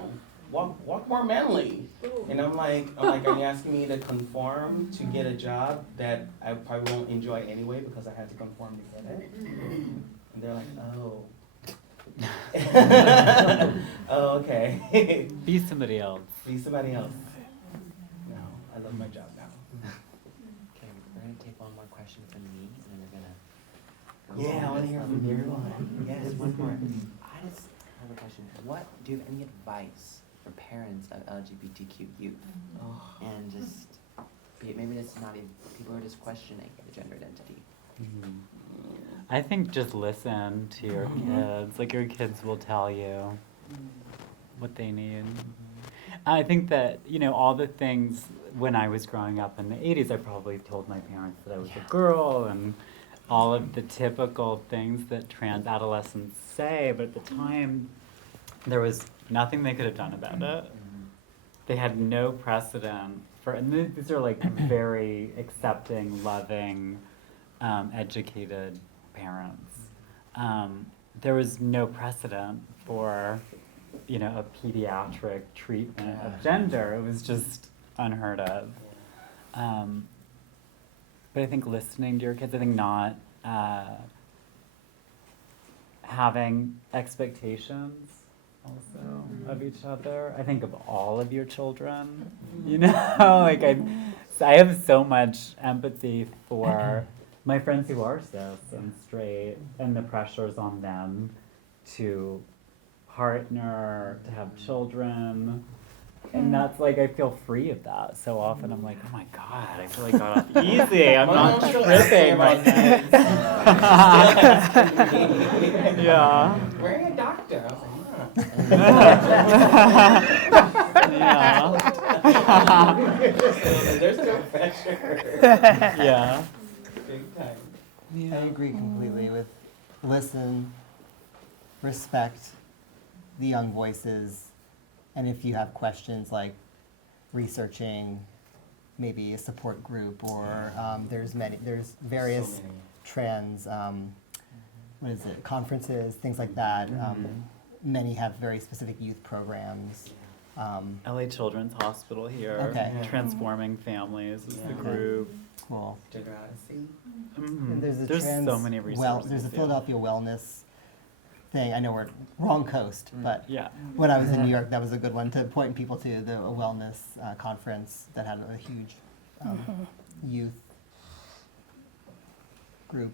walk more manly. And I'm like, are you asking me to conform to get a job that I probably won't enjoy anyway because I had to conform to get it? And they're like, oh. Oh, okay. be somebody else. Be somebody else. No, I love my job now. Okay, we're gonna take one more question from me, and then we're gonna. Yeah, I want to hear from everyone. Yes, one more. I just have a question. Do you have any advice for parents of LGBTQ youth? And just, maybe this is not even, people are just questioning the gender identity. I think just listen to your kids. Like, your kids will tell you what they need. I think that, all the things when I was growing up in the 80s, I probably told my parents that I was a girl and all of the typical things that trans adolescents say, but at the time, there was nothing they could have done about it. They had no precedent and these are like very accepting, loving, educated parents. There was no precedent for, a pediatric treatment of gender. It was just unheard of. But I think listening to your kids, I think not having expectations also of each other. I think of all of your children, like I have so much empathy for my friends who are cis and straight and the pressures on them to partner, to have children. And that's like, I feel free of that. So often I'm like, oh my God, I feel like got off easy. I'm not tripping right now. Yeah. Wearing a doctor. I was like, Yeah. There's no pressure. Yeah. Big time. I agree completely with listen, respect the young voices, and if you have questions like researching maybe a support group or there's various So many. trans conferences, things like that. Many have very specific youth programs. LA Children's Hospital here. Okay. Transforming Families is the Yeah. group. Cool. Gender Odyssey. And there's a There's trans so many resources. there's a yeah. Philadelphia wellness thing. I know we're wrong coast, but Yeah. when I was in New York, that was a good one to point people to, the wellness conference that had a huge youth group.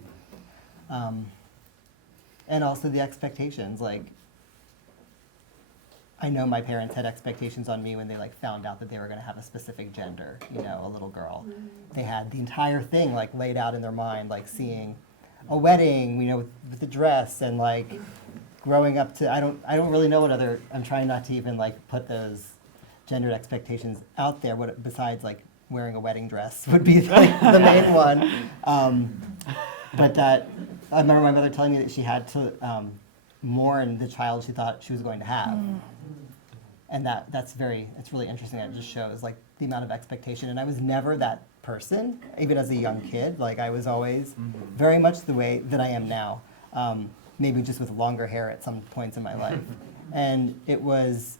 And also the expectations, like, I know my parents had expectations on me when they like found out that they were going to have a specific gender, you know, a little girl. They had the entire thing like laid out in their mind, like seeing a wedding, you know, with the dress and like growing up to, I don't really know what other, I'm trying not to even like put those gendered expectations out there, what besides like wearing a wedding dress would be like the main one. But that, I remember my mother telling me that she had to mourn the child she thought she was going to have. And it's really interesting. It just shows like the amount of expectation. And I was never that person, even as a young kid. Like I was always very much the way that I am now, maybe just with longer hair at some points in my life. And it was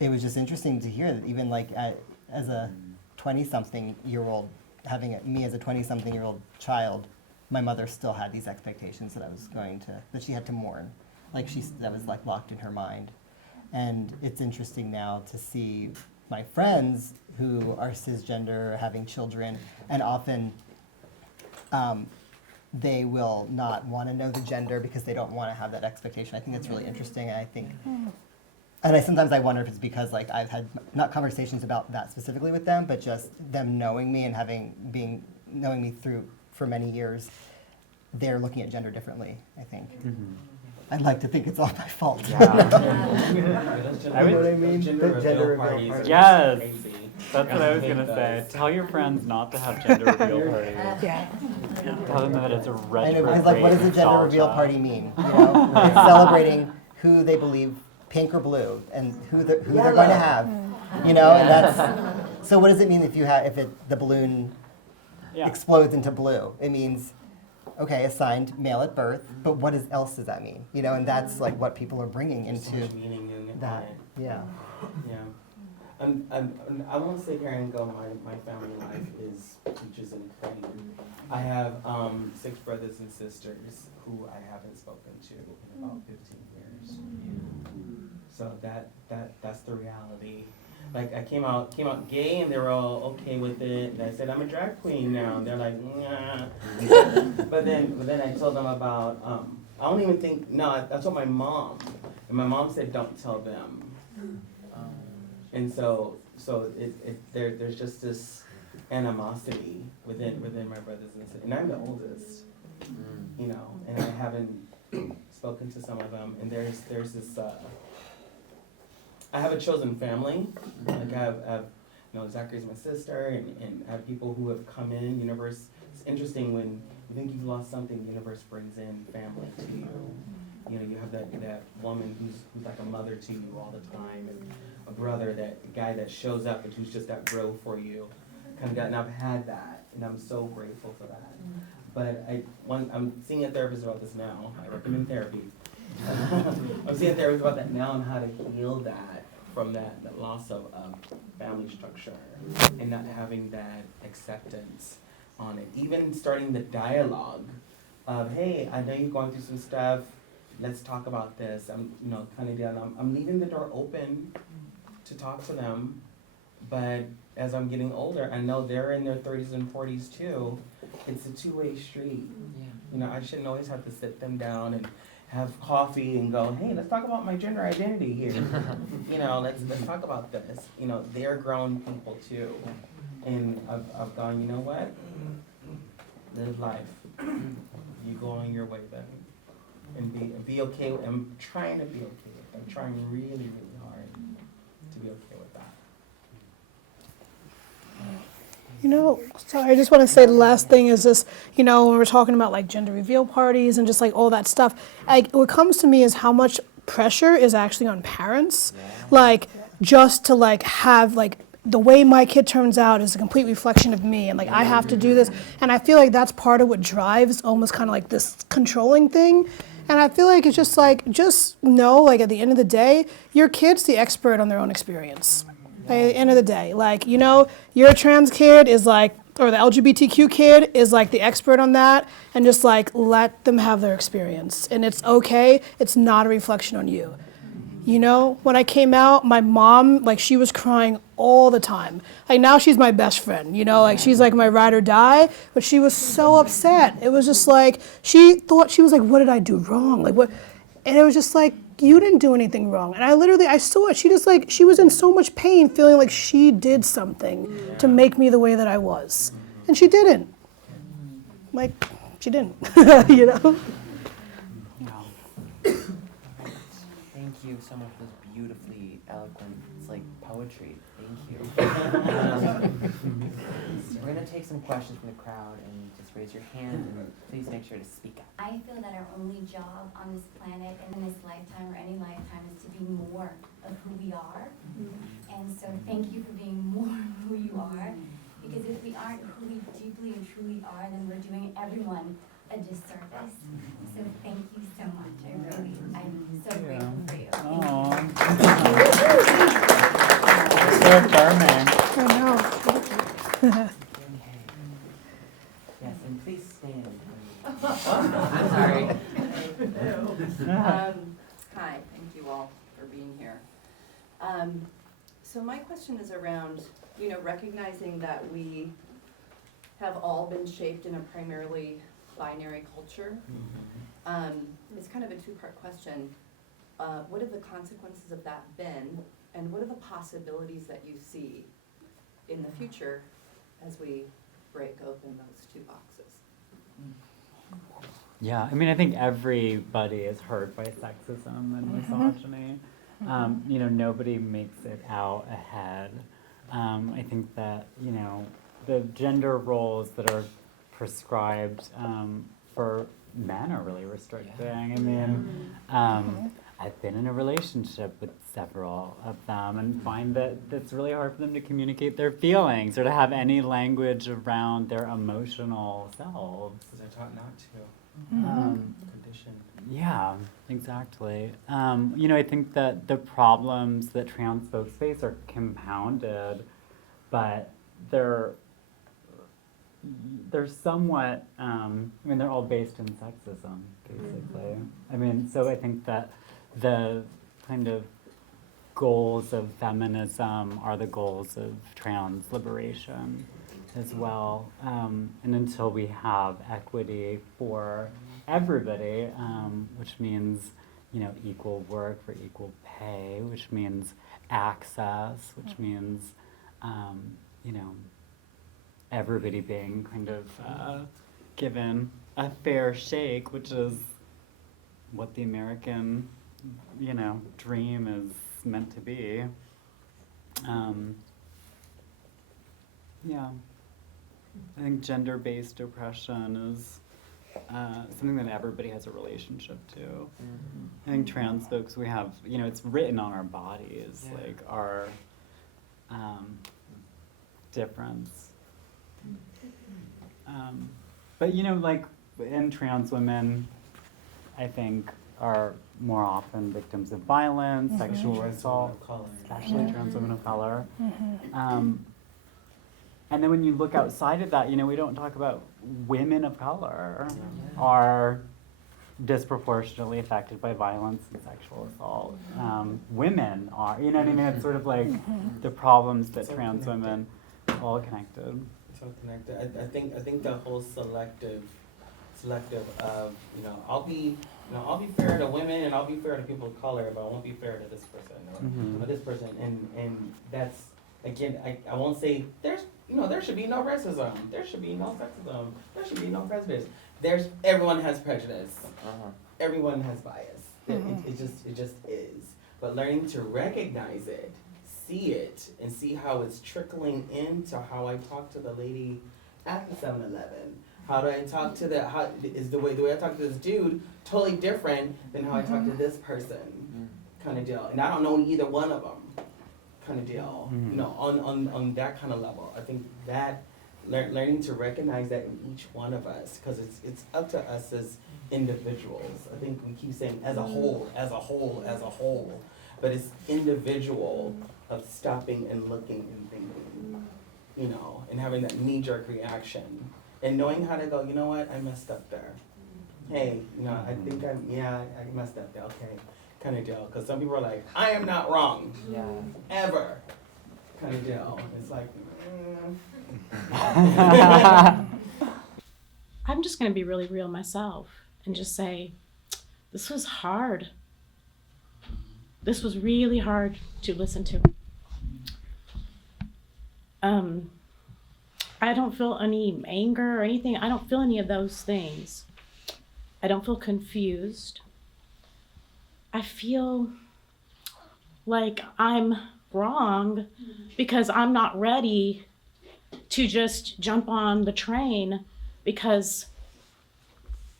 just interesting to hear that even like as a 20-something-year-old, having me as a 20-something-year-old child, my mother still had these expectations that she had to mourn, like that was like locked in her mind. And it's interesting now to see my friends who are cisgender, having children, and often they will not want to know the gender because they don't want to have that expectation. I think that's really interesting, and I think, and sometimes I wonder if it's because like I've had not conversations about that specifically with them, but just them knowing me and knowing me for many years, they're looking at gender differently, I think. I'd like to think it's all my fault. I You know what I mean? Gender The gender reveal reveal parties parties. are Yes. crazy. That's what I was hate gonna say. those. Tell your friends not to have gender reveal parties. Yeah. Tell them that it's a I know, retrograde because like, what does a gender reveal nostalgia. party mean? You know, it's celebrating who they believe, pink or blue, and who they're going to have. You know, and that's. So what does it mean if the balloon Yeah. explodes into blue? It means, okay, assigned male at birth, but what else does that mean? You know, and that's like what people are bringing There's so into much meaning in that. it. Yeah. Yeah. I won't sit here and go, my family life is peaches and cream. I have 6 brothers and sisters who I haven't spoken to in about 15 years. So that's the reality. Like I came out gay and they were all okay with it. And I said I'm a drag queen now. And they're like, nah. but then I told them about I don't even think that's what my mom. And my mom said don't tell them. And so there's just this animosity within my brothers and sisters. And I'm the oldest, you know, and I haven't spoken to some of them. And there's this. I have a chosen family. Like I have Zackary's my sister, and I have people who have come in. Universe. It's interesting when you think you've lost something. The universe brings in family to you. You know, you have that woman who's like a mother to you all the time, and a brother, a guy that shows up and who's just that bro for you. And I've had that, and I'm so grateful for that. But I'm seeing a therapist about this now. I recommend therapy. I'm seeing a therapist about that now and how to heal that from that loss of family structure and not having that acceptance on it. Even starting the dialogue of, hey, I know you're going through some stuff. Let's talk about this. I'm leaving the door open to talk to them, but as I'm getting older, I know they're in their 30s and 40s too. It's a two-way street. You know, I shouldn't always have to sit them down and have coffee and go, hey, let's talk about my gender identity here. You know, let's talk about this. You know, they're grown people too. And I've gone, you know what? Live life. You go on your way then. and be okay. I'm trying to be okay with. I'm trying really, really hard to be okay with that. You know, so I just want to say the last thing is just, you know, when we're talking about like gender reveal parties and just like all that stuff, like what comes to me is how much pressure is actually on parents, like just to like have like the way my kid turns out is a complete reflection of me, and like I have to do this, and I feel like that's part of what drives almost kind of like this controlling thing. And I feel like it's just like, just know, like at the end of the day, your kid's the expert on their own experience. At the end of the day, like, you know, your trans kid is like, or the LGBTQ kid is like the expert on that, and just like let them have their experience. And it's okay, it's not a reflection on you. You know, when I came out, my mom, like, she was crying all the time. Like, now she's my best friend, you know, like, she's like my ride or die, but she was so upset. It was just like, she thought, she was like, what did I do wrong? Like, what? And it was just like, you didn't do anything wrong. And I saw it. She just like, she was in so much pain, feeling like she did something to make me the way that I was. And she didn't. Like, she didn't, you know? Thank you so much for this beautifully eloquent, it's like poetry. Thank you. We're going to take some questions from the crowd, and just raise your hand and please make sure to speak up. I feel that our only job on this planet and in this lifetime or any lifetime is to be more of who we are. And so thank you for being more of who you are, because if we aren't who we deeply and truly are, then we're doing everyone a disservice. So thank you so much. I'm so grateful for you. So affirming. I know. Yes, and please stand. I'm sorry. Hi, thank you all for being here. So my question is around, you know, recognizing that we have all been shaped in a primarily binary culture. It's kind of a two-part question. What have the consequences of that been, and what are the possibilities that you see in the future as we break open those two boxes? Yeah, I mean, I think everybody is hurt by sexism and misogyny. You know, nobody makes it out ahead. I think that, you know, the gender roles that are prescribed for men are really restricting. I mean, I've been in a relationship with several of them and find that it's really hard for them to communicate their feelings or to have any language around their emotional selves. Because they're taught not to. Conditioned. Yeah, exactly. You know, I think that the problems that trans folks face are compounded, but they're somewhat, I mean, they're all based in sexism, basically. I mean, so I think that the kind of goals of feminism are the goals of trans liberation as well. And until we have equity for everybody, which means, you know, equal work for equal pay, which means access, which means, you know, everybody being kind of given a fair shake, which is what the American, you know, dream is meant to be. Yeah, I think gender-based oppression is something that everybody has a relationship to. I think trans folks, we have, you know, it's written on our bodies, like our difference. But, you know, like, and trans women, I think, are more often victims of violence, sexual assault, especially trans women of color. And then when you look outside of that, you know, we don't talk about women of color are disproportionately affected by violence and sexual assault. Women are, you know what I mean? It's sort of like the problems that trans women, all connected. So connected. I think the whole selective of, you know, I'll be fair to women and I'll be fair to people of color, but I won't be fair to this person or this person. And that's, again, I won't say there should be no racism, there should be no sexism, there should be no prejudice. everyone has prejudice. Uh-huh. Everyone has bias. It just is. But learning to recognize it, see it, and see how it's trickling into how I talk to the lady at the 7-Eleven. How do I talk to the way I talk to this dude totally different than how I talk to this person, kind of deal. And I don't know either one of them, kind of deal. You know, on that kind of level. I think that learning to recognize that in each one of us, because it's up to us as individuals. I think we keep saying as a whole, but it's individual of stopping and looking and thinking, you know, and having that knee-jerk reaction and knowing how to go, you know what, I messed up there. Hey, you know, I think I messed up there, okay, kind of deal. Because some people are like, I am not wrong, ever, kind of deal. It's like, I'm just going to be really real myself and just say, this was hard. This was really hard to listen to. I don't feel any anger or anything. I don't feel any of those things. I don't feel confused. I feel like I'm wrong because I'm not ready to just jump on the train because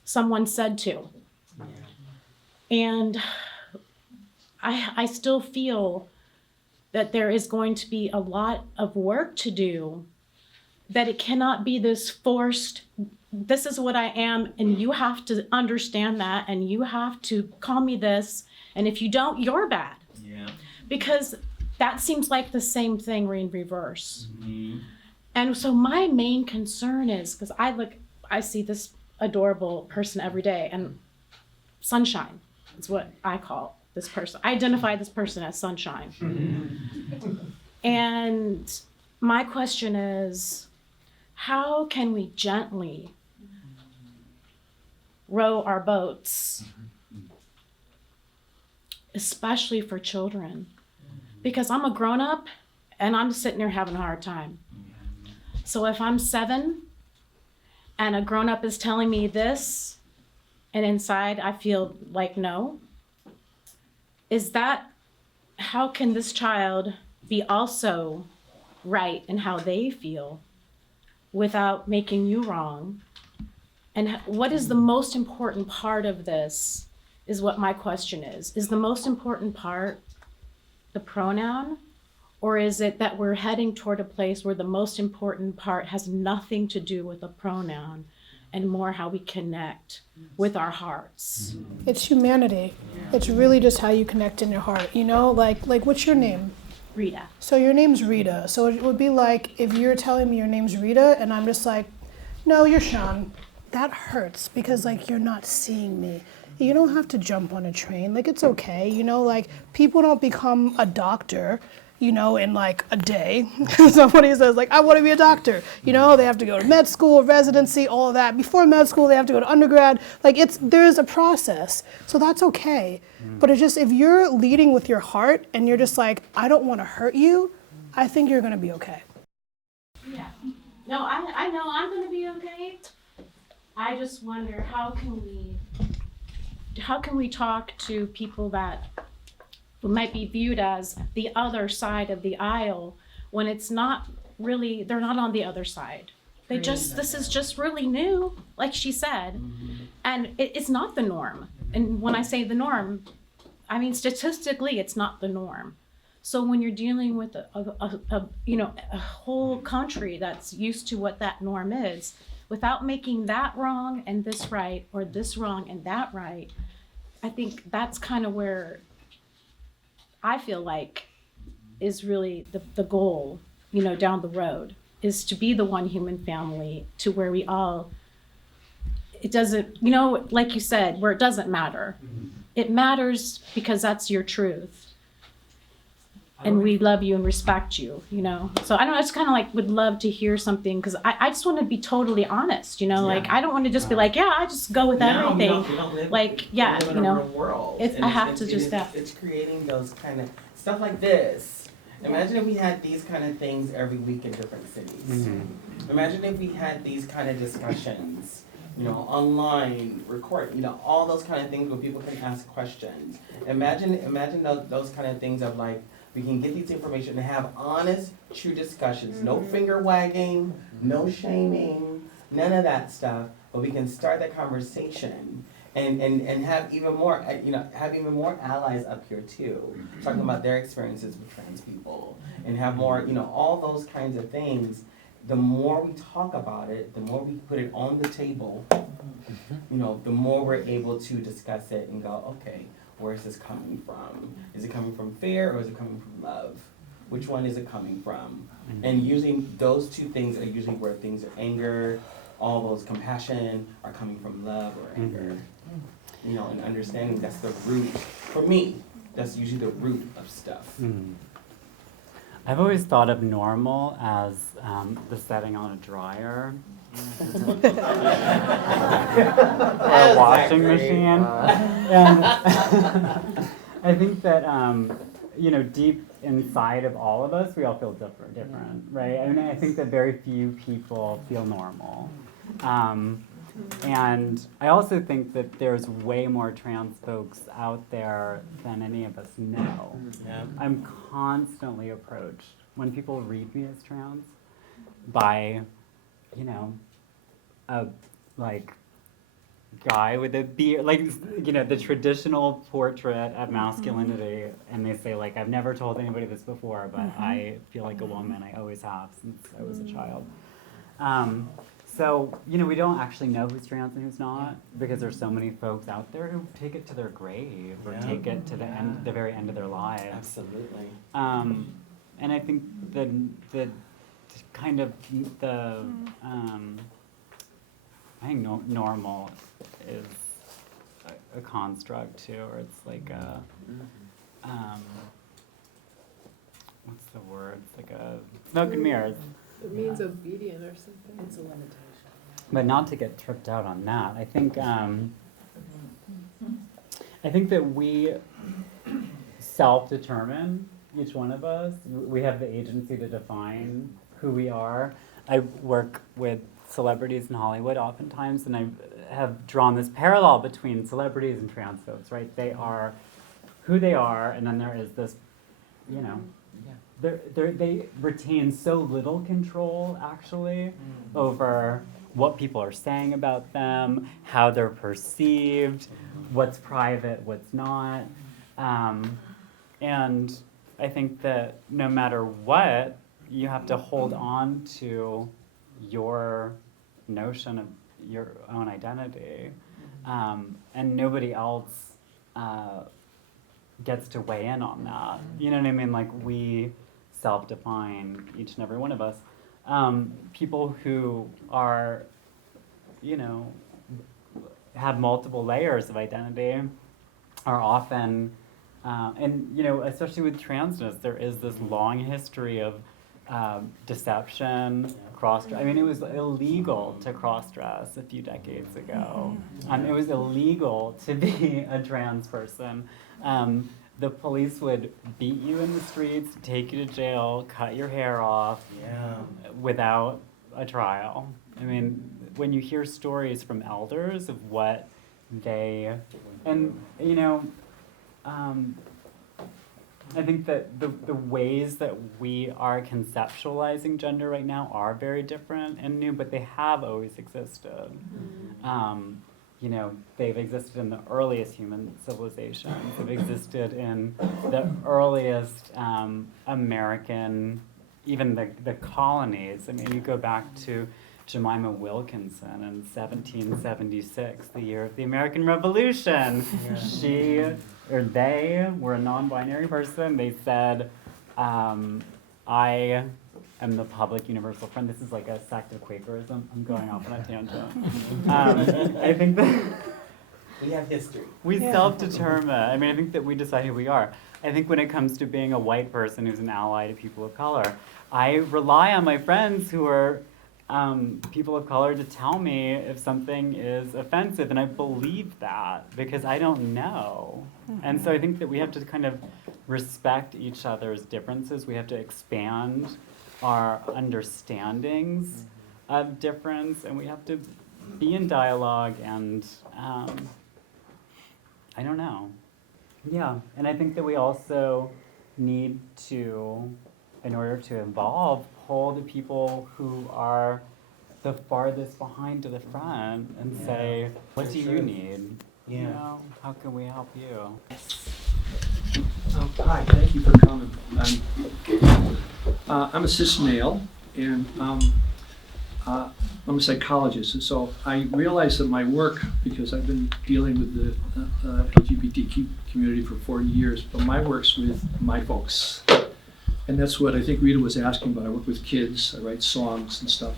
someone said to. And I still feel that there is going to be a lot of work to do, that it cannot be this forced, this is what I am, and you have to understand that, and you have to call me this, and if you don't, you're bad. yeah. Because that seems like the same thing in reverse. And so my main concern is, because I see this adorable person every day, and Sunshine is what I call this person. I identify this person as Sunshine. And my question is, how can we gently row our boats, especially for children? Because I'm a grown-up and I'm sitting there having a hard time. So if I'm 7 and a grown-up is telling me this, and inside I feel like no, how can this child be also right in how they feel without making you wrong? And what is the most important part of this is what my question is. Is the most important part the pronoun? Or is it that we're heading toward a place where the most important part has nothing to do with the pronoun and more how we connect with our hearts? It's humanity. It's really just how you connect in your heart. You know, like what's your name? Rita. So your name's Rita. So it would be like if you're telling me your name's Rita and I'm just like, no, you're Sean. That hurts because like you're not seeing me. You don't have to jump on a train. Like it's okay. You know, like people don't become a doctor, you know, in like a day. Somebody says like, I want to be a doctor. You know, they have to go to med school, residency, all of that. Before med school, they have to go to undergrad. Like there is a process. So that's okay. But it's just, if you're leading with your heart and you're just like, I don't want to hurt you, I think you're going to be okay. Yeah. No, I know I'm going to be okay. I just wonder how can we talk to people that might be viewed as the other side of the aisle when it's not really, they're not on the other side. This is just really new, like she said, and it's not the norm. And when I say the norm, I mean statistically, it's not the norm. So when you're dealing with a whole country that's used to what that norm is, without making that wrong and this right, or this wrong and that right, I think that's kind of where I feel like is really the goal, you know, down the road, is to be the one human family to where we all, it doesn't, you know, like you said, where it doesn't matter. It matters because that's your truth. And we love you and respect you, you know? So I don't know, I just kind of like would love to hear something, because I just want to be totally honest, you know? Like, I don't want to just be like, yeah, I just go with everything. We don't live, like, we yeah, live in you a know? real world. I have to just step. It's creating those kind of, stuff like this. Imagine if we had these kind of things every week in different cities. Imagine if we had these kind of discussions online, record, all those kind of things where people can ask questions. Imagine those kind of things of like, we can get these information and have honest, true discussions. No finger wagging, no shaming, none of that stuff. But we can start that conversation and have even more, have even more allies up here too, talking about their experiences with trans people, and have more, all those kinds of things. The more we talk about it, the more we put it on the table, the more we're able to discuss it and go, okay, where is this coming from? Is it coming from fear or is it coming from love? Which one is it coming from? And usually those two things are usually where things are anger, all those compassion are coming from love or anger. And understanding that's the root. For me, that's usually the root of stuff. I've always thought of normal as the setting on a dryer. Or a washing machine. And I think that, deep inside of all of us, we all feel different, right? I mean, I think that very few people feel normal. And I also think that there's way more trans folks out there than any of us know. Yeah. I'm constantly approached when people read me as trans by, a guy with a beard, the traditional portrait of masculinity, and they say I've never told anybody this before, but I feel like a woman. I always have since I was a child. So, we don't actually know who's trans and who's not, because there's so many folks out there who take it to their grave or take it to the very end of their lives. Absolutely. And I think I think normal is a construct too, or it's like a, what's the word? It's like a smoke and mirrors. It means obedient or something. It's a limitation. But not to get tripped out on that, I think that we self-determine, each one of us. We have the agency to define who we are. I work with celebrities in Hollywood oftentimes, and I have drawn this parallel between celebrities and trans folks, right? They are who they are, and then there is this, they retain so little control, actually, over what people are saying about them, how they're perceived, what's private, what's not. And I think that no matter what, you have to hold on to your notion of your own identity. And nobody else gets to weigh in on that. You know what I mean? We self-define, each and every one of us. People who are, have multiple layers of identity are often, and especially with transness, there is this long history of deception, cross-dress. I mean, it was illegal to cross-dress a few decades ago. It was illegal to be a trans person. The police would beat you in the streets, take you to jail, cut your hair off without a trial. I mean, when you hear stories from elders of what they, and I think that the ways that we are conceptualizing gender right now are very different and new, but they have always existed. They've existed in the earliest human civilizations. They've existed in the earliest American, even the colonies. I mean, you go back to Jemima Wilkinson in 1776, the year of the American Revolution. They were a non-binary person. They said, I am the public universal friend. This is like a sect of Quakerism. I'm going off on a tangent. I think that we have history. We self-determine. I mean, I think that we decide who we are. I think when it comes to being a white person who's an ally to people of color, I rely on my friends who are people of color to tell me if something is offensive, and I believe that because I don't know. And so I think that we have to kind of respect each other's differences. We have to expand our understandings of difference, and we have to be in dialogue and I don't know. Yeah, and I think that we also need to, in order to evolve, pull the people who are the farthest behind to the front and say, what do you need? Yeah. You know, how can we help you? Hi, thank you for coming. I'm a cis male, and I'm a psychologist, and so I realize that my work, because I've been dealing with the LGBTQ community for 40 years, but my work's with my folks. And that's what I think Rita was asking about. I work with kids, I write songs and stuff,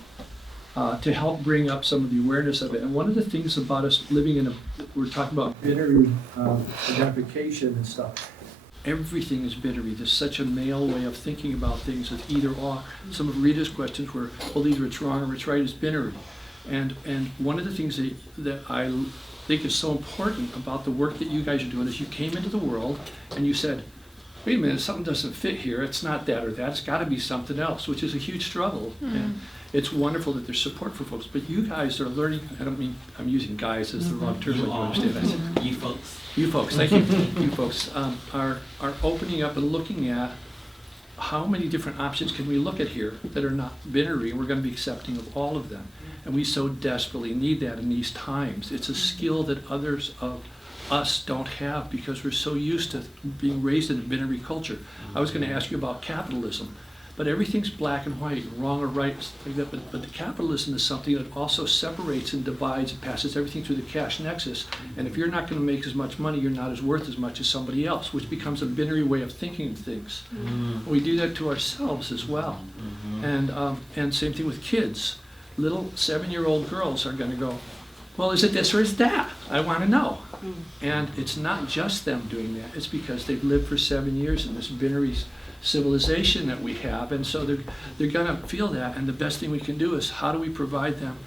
to help bring up some of the awareness of it. And one of the things about us living in we're talking about binary identification and stuff. Everything is binary. There's such a male way of thinking about things as either or. Some of Rita's questions were, well, either it's wrong or it's right, is binary. And one of the things that I think is so important about the work that you guys are doing is you came into the world and you said, wait a minute, something doesn't fit here. It's not that or that. It's got to be something else, which is a huge struggle. And it's wonderful that there's support for folks. But you guys are learning, I don't mean, I'm using guys as the wrong term, but you understand. I said, You folks. you folks, thank you. You folks are opening up and looking at how many different options can we look at here that are not binary, and we're going to be accepting of all of them. And we so desperately need that in these times. It's a skill that others of us don't have because we're so used to being raised in a binary culture. I was going to ask you about capitalism, but everything's black and white, wrong or right, like that. But the capitalism is something that also separates and divides and passes everything through the cash nexus. And if you're not going to make as much money, you're not as worth as much as somebody else, which becomes a binary way of thinking of things. We do that to ourselves as well. And same thing with kids. Little 7-year-old girls are going to go, well, is it this or is that? I want to know. And it's not just them doing that. It's because they've lived for 7 years in this binary civilization that we have. And so they're going to feel that. And the best thing we can do is how do we provide them?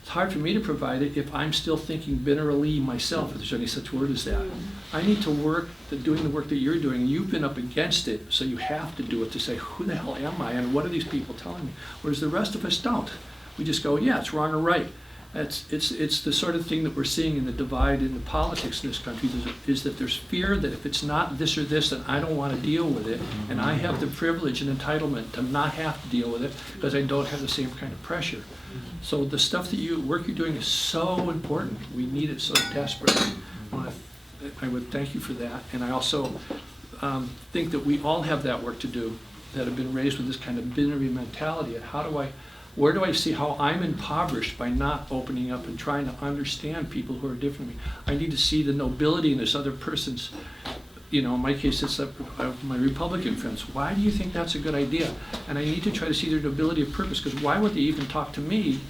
It's hard for me to provide it if I'm still thinking binarily myself, if there's any such word as that. I need to work, doing the work that you're doing, and you've been up against it, so you have to do it to say, who the hell am I? And what are these people telling me? Whereas the rest of us don't. We just go, yeah, it's wrong or right. It's the sort of thing that we're seeing in the divide in the politics in this country is that there's fear that if it's not this or this, then I don't want to deal with it. And I have the privilege and entitlement to not have to deal with it because I don't have the same kind of pressure. So the stuff that work you're doing is so important. We need it so desperately. I would thank you for that. And I also think that we all have that work to do that have been raised with this kind of binary mentality. And where do I see how I'm impoverished by not opening up and trying to understand people who are different than me? I need to see the nobility in this other person's, in my case, it's my Republican friends. Why do you think that's a good idea? And I need to try to see their nobility of purpose, because why would they even talk to me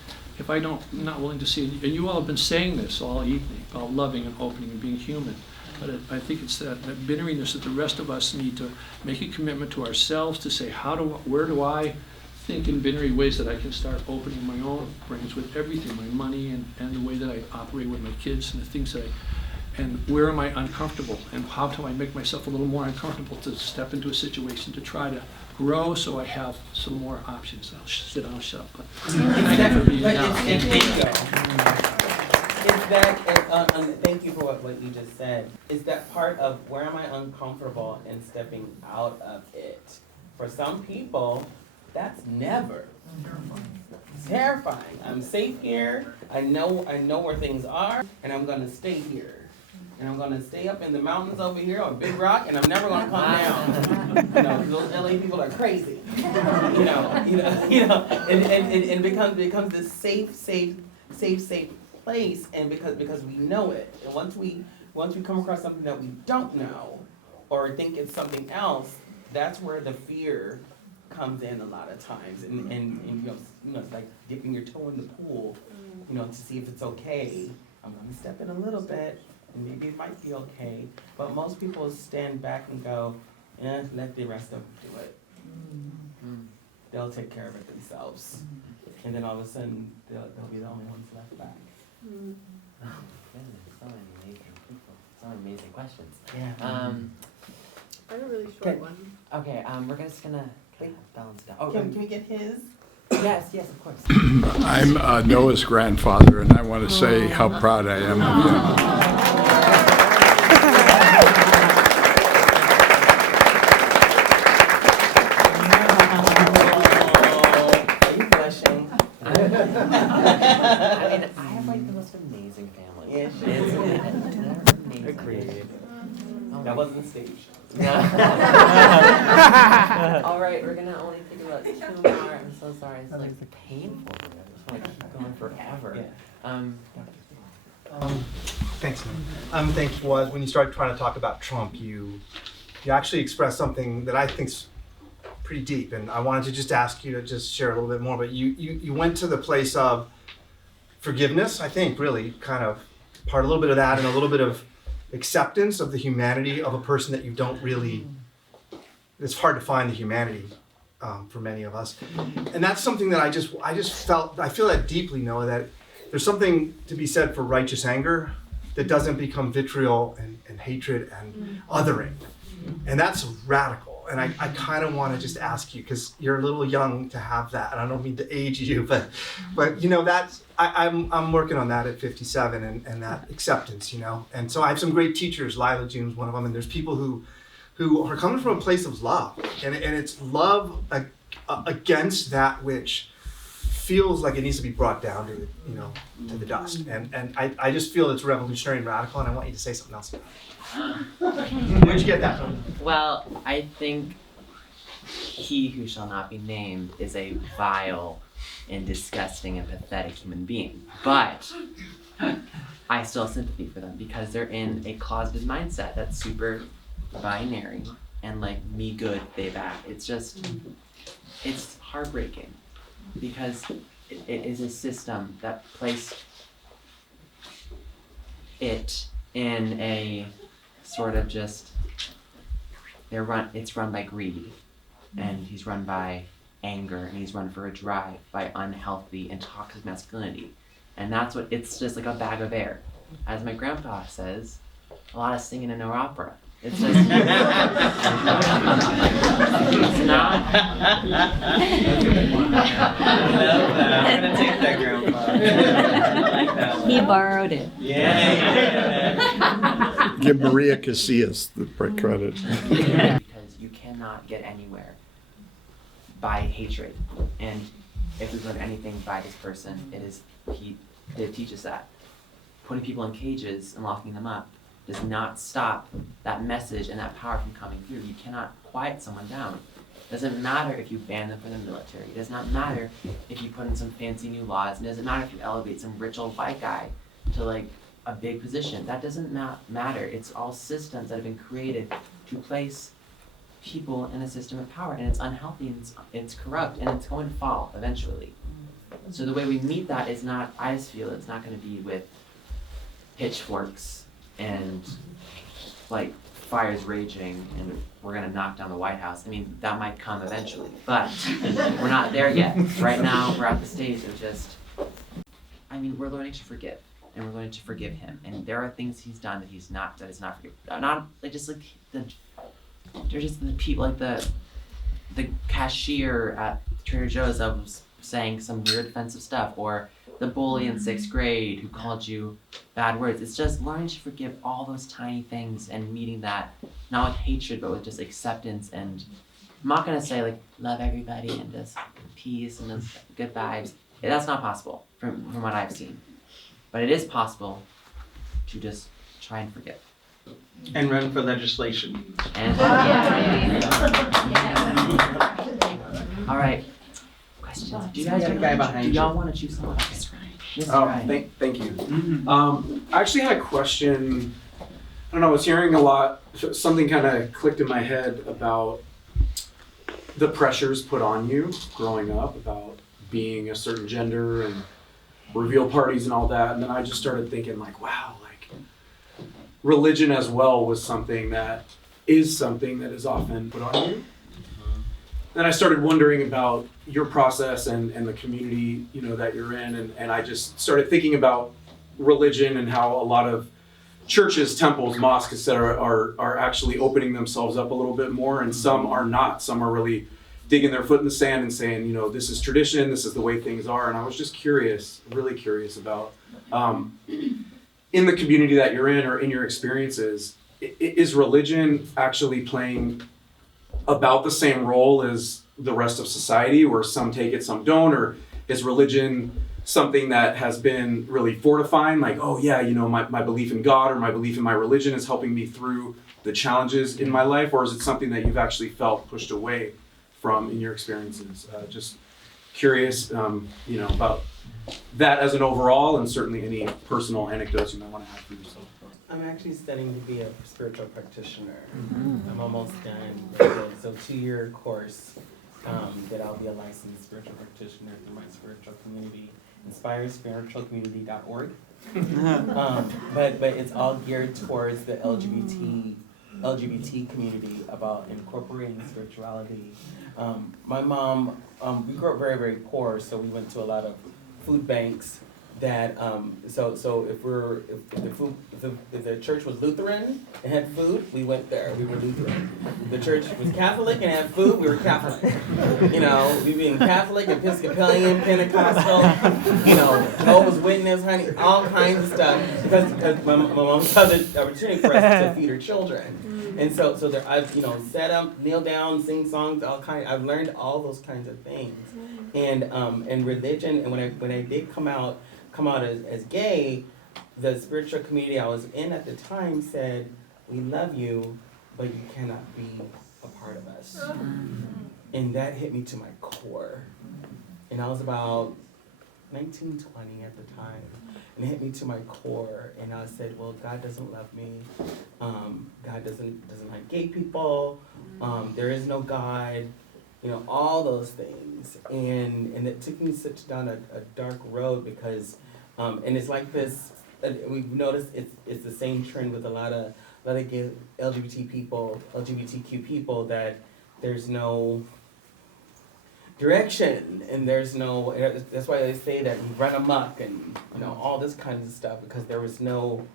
if I'm not willing to see it? And you all have been saying this all evening about loving and opening and being human. But I think it's that binariness that the rest of us need to make a commitment to ourselves to say, where do I think in binary ways that I can start opening my own brains with everything, my money and the way that I operate with my kids and the things that and where am I uncomfortable and how do I make myself a little more uncomfortable to step into a situation to try to grow so I have some more options. I'll sit down and shut up. But thank you for being Thank you for what you just said. Is that part of where am I uncomfortable and stepping out of it? For some people, that's never. It's terrifying. I'm safe here. I know where things are, and I'm gonna stay here. And I'm gonna stay up in the mountains over here on Big Rock, and I'm never gonna come down. Those LA people are crazy. And becomes this safe place, and because we know it. And once we come across something that we don't know, or think it's something else, that's where the fear comes in a lot of times, and it's like dipping your toe in the pool, to see if it's okay. I'm gonna step in a little bit, and maybe it might be okay. But most people stand back and go, let the rest of them do it. They'll take care of it themselves, and then all of a sudden they'll be the only ones left back. Oh, goodness, so many amazing people, so many amazing questions. Yeah. I have a really short one. Okay, we're just gonna kind of balance it out. Can we get his? Yes, yes, of course. I'm Noah's grandfather, and I want to say how proud I am of Are you blushing? I mean, I have like the most amazing family. Yes, you It's do. amazing. Agreed. Oh, That wasn't staged. All right, we're gonna only think about 2 more. I'm so sorry. It's like painful. I just want to keep going forever. Yeah. Thanks, man. I'm thankful when you started trying to talk about Trump, you actually expressed something that I think's pretty deep, and I wanted to just ask you to just share a little bit more. But you went to the place of forgiveness, I think, really kind of part a little bit of that and a little bit of acceptance of the humanity of a person that you don't really. It's hard to find the humanity for many of us, and that's something that I just felt. I feel that deeply, Noah, that there's something to be said for righteous anger that doesn't become vitriol and hatred and othering. And that's radical. And I kind of want to just ask you, because you're a little young to have that, and I don't mean to age you, but you know, that's, I'm working on that at 57 and that acceptance, you know. And so I have some great teachers, Lila June's one of them, and there's people who are coming from a place of love. And it's love against that which feels like it needs to be brought down to, you know, to the dust. And I just feel it's revolutionary and radical, and I want you to say something else about it. Where'd you get that from? Well, I think he who shall not be named is a vile and disgusting and pathetic human being. But I still have sympathy for them because they're in a closeted mindset that's super binary and like me good, they bad. It's just, it's heartbreaking because it is a system that placed it in a sort of just, it's run by greed, and he's run by anger, and he's run for a drive by unhealthy and toxic masculinity. And that's what, it's just like a bag of air. As my grandpa says, a lot of singing and no opera. It's just, it's not. I'm gonna take that, Grandpa. He borrowed it. Yeah. Give Maria Casillas the credit. Because you cannot get anywhere by hatred. And if we learn anything by this person, it is, he did teach us that. Putting people in cages and locking them up does not stop that message and that power from coming through. You cannot quiet someone down. It doesn't matter if you ban them from the military. It does not matter if you put in some fancy new laws. It doesn't matter if you elevate some rich old white guy to like a big position. That doesn't matter. It's all systems that have been created to place people in a system of power, and it's unhealthy, and it's corrupt, and it's going to fall eventually. So the way we meet that is not, I just feel it's not going to be with pitchforks and like fires raging and we're gonna knock down the White House. I mean, that might come eventually, but we're not there yet. Right now, we're at the stage of just, I mean, we're learning to forgive, and we're learning to forgive him. And there are things he's done that is not forgiven. Not like just like there's just the people like the cashier at Trader Joe's that was saying some weird offensive stuff, or the bully in 6th grade who called you bad words. It's just learning to forgive all those tiny things and meeting that, not with hatred, but with just acceptance. And I'm not gonna say like, love everybody and just peace and just good vibes. That's not possible from what I've seen. But it is possible to just try and forgive. And run for legislation. And all right. Questions? Do you guys got a guy behind do y'all you. want to choose someone? Okay. Thank you. I actually had a question. I don't know, I was hearing a lot, something kind of clicked in my head about the pressures put on you growing up about being a certain gender and reveal parties and all that. And then I just started thinking like, wow, like religion as well was something that is often put on you. Then I started wondering about your process and the community, you know, that you're in, and I just started thinking about religion and how a lot of churches, temples, mosques, etc., are actually opening themselves up a little bit more, and some are not. Some are really digging their foot in the sand and saying, this is tradition, this is the way things are. And I was just curious, really curious about, in the community that you're in or in your experiences, is religion actually playing about the same role as the rest of society, where some take it, some don't? Or is religion something that has been really fortifying, like, oh yeah, my belief in God or my belief in my religion is helping me through the challenges in my life? Or is it something that you've actually felt pushed away from in your experiences? Just curious, about that as an overall, and certainly any personal anecdotes you might want to add for yourself. I'm actually studying to be a spiritual practitioner. I'm almost done. So 2-year course that I'll be a licensed spiritual practitioner through my spiritual community, inspirespiritualcommunity.org. But it's all geared towards the LGBT community about incorporating spirituality. My mom, we grew up very, very poor, so we went to a lot of food banks that, so if the church was Lutheran and had food, we went there, we were Lutheran. The church was Catholic and had food, we were Catholic. We being Catholic, Episcopalian, Pentecostal, Jehovah's Witness, honey, all kinds of stuff, because my mom saw the opportunity for us to feed her children. And so there, I've set up, kneel down, sing songs, I've learned all those kinds of things. And religion, and when I did come out as gay, the spiritual community I was in at the time said, we love you, but you cannot be a part of us. And that hit me to my core. And I was about 19, 20 at the time. And it hit me to my core. And I said, well, God doesn't love me. God doesn't like gay people. There is no God. All those things. And it took me down a dark road because, and it's like this, we've noticed it's the same trend with a lot of gay LGBTQ people, that there's no direction and there's no, that's why they say that we run amok and all this kind of stuff, because there was nothing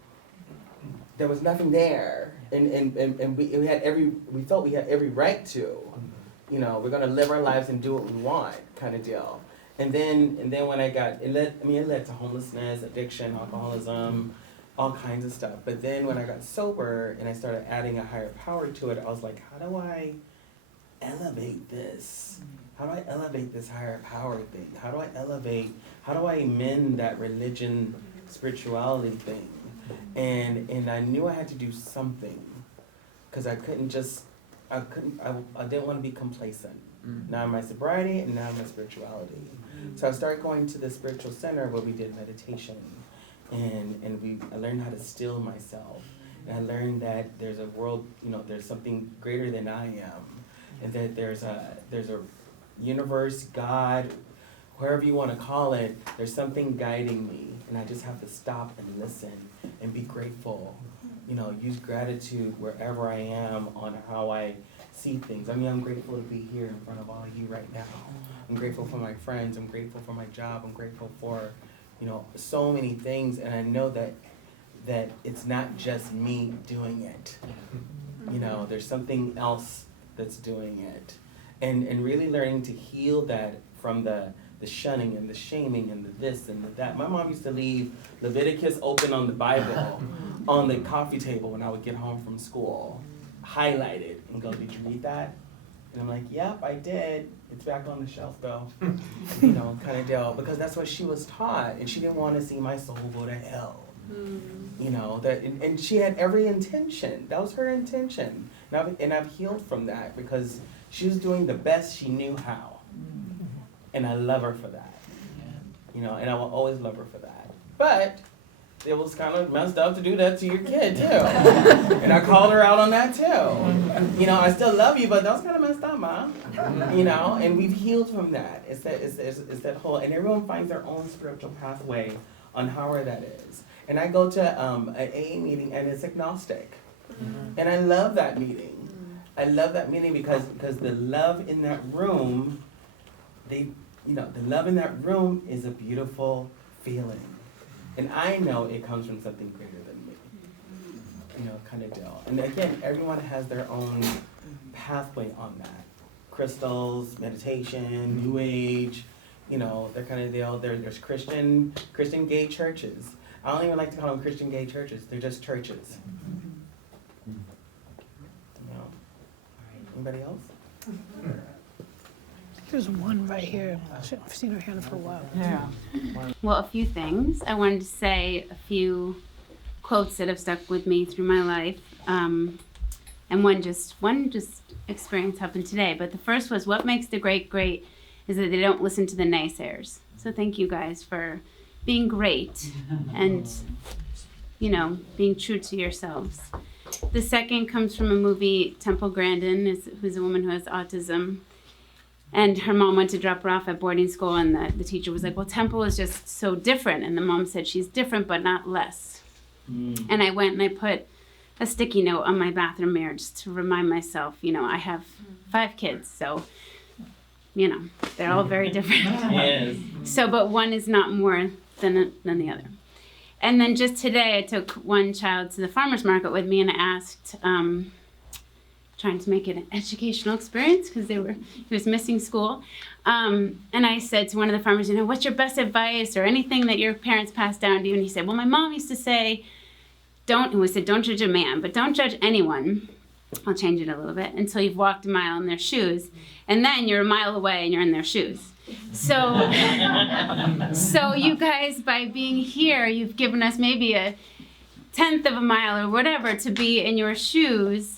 there. And we felt we had every right to. We're gonna live our lives and do what we want, kind of deal. And then when it led to homelessness, addiction, alcoholism, all kinds of stuff. But then when I got sober and I started adding a higher power to it, I was like, how do I elevate this? How do I elevate this higher power thing? How do I mend that religion, spirituality thing? And I knew I had to do something, because I didn't want to be complacent. Now in my sobriety and now in my spirituality. So I started going to the spiritual center where we did meditation, and I learned how to still myself. And I learned that there's a world, there's something greater than I am, and that there's a universe, God, wherever you want to call it, there's something guiding me, and I just have to stop and listen and be grateful. Use gratitude wherever I am on how I see things. I'm grateful to be here in front of all of you right now. I'm grateful for my friends. I'm grateful for my job. I'm grateful for, so many things. And I know that it's not just me doing it. There's something else that's doing it. And really learning to heal that from the shunning and the shaming and the this and the that. My mom used to leave Leviticus open on the Bible on the coffee table when I would get home from school, highlighted, and go, did you read that? And I'm like, yep, I did. It's back on the shelf though. Kind of deal. Because that's what she was taught, and she didn't want to see my soul go to hell. And she had every intention. That was her intention. And I've healed from that, because she was doing the best she knew how. And I love her for that. And I will always love her for that. But it was kind of messed up to do that to your kid too. And I called her out on that too. I still love you, but that was kind of messed up, Mom. And we've healed from that. It's that whole, and everyone finds their own spiritual pathway on how that is. And I go to an AA meeting and it's agnostic. And I love that meeting. I love that meeting because the love in that room, the love in that room is a beautiful feeling. And I know it comes from something greater than me, kind of deal. And again, everyone has their own pathway on that. crystals, meditation, New Age, you know, they're kind of deal. There's Christian gay churches. I don't even like to call them Christian gay churches. They're just churches. You know. Anybody else? There's one right here. I've seen her hand for a while. Yeah. Well, a few things. I wanted to say a few quotes that have stuck with me through my life. And one just experience happened today. But the first was, what makes the great great is that they don't listen to the naysayers. So thank you guys for being great and, you know, being true to yourselves. The second comes from a movie, Temple Grandin, who's a woman who has autism. And her mom went to drop her off at boarding school, and the teacher was like, well, Temple is just so different. And the mom said, she's different, but not less. And I went and I put a sticky note on my bathroom mirror just to remind myself, you know, I have 5 kids, so, you know, they're all very different. Yes. So, but one is not more than the other. And then just today, I took one child to the farmer's market with me, and I asked, trying to make it an educational experience because he was missing school. And I said to one of the farmers, you know, what's your best advice or anything that your parents passed down to you? And he said, well, my mom used to say, don't judge a man, but don't judge anyone. I'll change it a little bit, until you've walked a mile in their shoes. And then you're a mile away and you're in their shoes. So, so you guys, by being here, you've given us maybe a 1/10 of a mile or whatever to be in your shoes,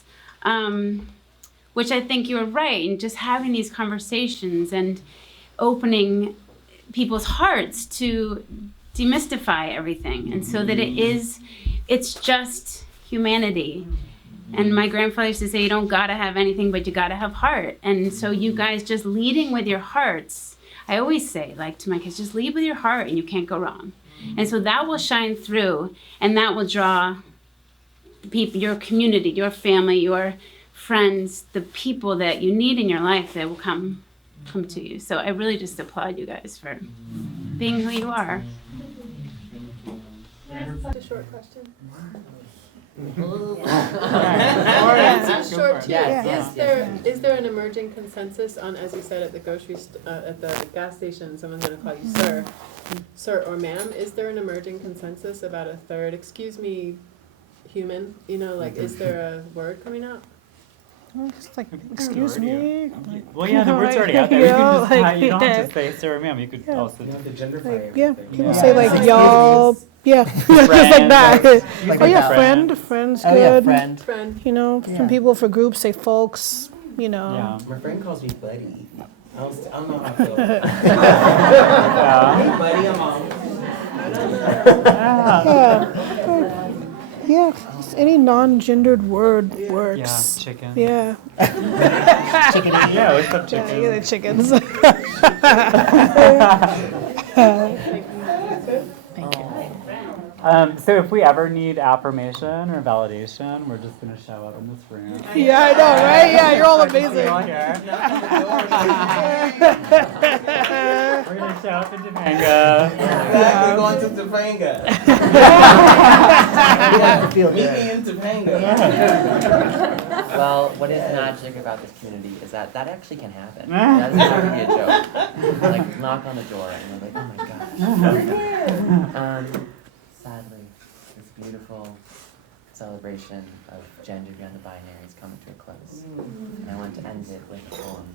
which I think you're right. And just having these conversations and opening people's hearts to demystify everything. And so that it's just humanity. And my grandfather used to say, you don't gotta have anything, but you gotta have heart. And so you guys just leading with your hearts, I always say, like to my kids, just lead with your heart and you can't go wrong. And so that will shine through, and that will draw people, your community, your family, your friends, the people that you need in your life that will come to you. So I really just applaud you guys for being who you are. A short question. It's Short too. Yes. Is there an emerging consensus on, as you said, at the at the gas station, someone's going to call you sir or ma'am? Is there an emerging consensus about a third? Excuse me, human. You know, like, is there a word coming out? Just like, excuse me. Like, Well, yeah, the word's already out there. You don't have to say sir or ma'am. You could also. You have to genderfy Like, yeah, everything. people say like y'all. Yeah, just like that. Oh yeah, friend's Oh yeah, good. friend. You know, some people for groups say folks. You know. Yeah. My friend calls me buddy. I don't know how I feel. Hey buddy, I'm on. Yeah, any non-gendered word works. Yeah, chicken. Yeah. Chickadee. Yeah, what's up, chicken? Yeah, the chickens. Thank you. So if we ever need affirmation or validation, we're just gonna show up in this room. Yeah, I know, right? Yeah, you're all amazing. You're all here. We're gonna show up in Topanga. Exactly, going to Topanga. Meet me in Topanga. Well, what is magic about this community is that actually can happen. That's not gonna be a joke. Like, knock on the door and we're like, oh my gosh. Sadly, this beautiful celebration of gender beyond the binary is coming to a close. And I want to end it with a poem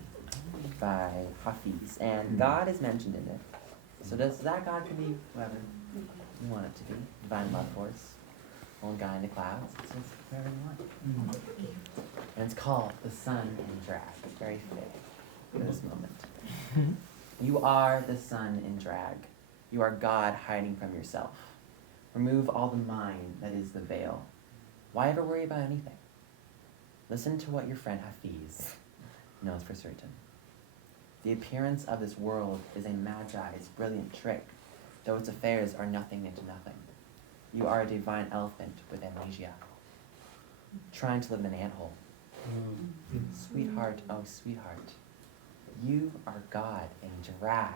by Hafiz. And God is mentioned in it. So does that God can be whoever you want it to be. Divine love force. Old guy in the clouds. It's just whoever you want. And it's called The Sun in Drag. It's very fitting for this moment. You are the sun in drag. You are God hiding from yourself. Remove all the mind that is the veil. Why ever worry about anything? Listen to what your friend Hafiz knows for certain. The appearance of this world is a magi's brilliant trick, though its affairs are nothing into nothing. You are a divine elephant with amnesia, trying to live in an anthill. Sweetheart, oh sweetheart, you are God in drag.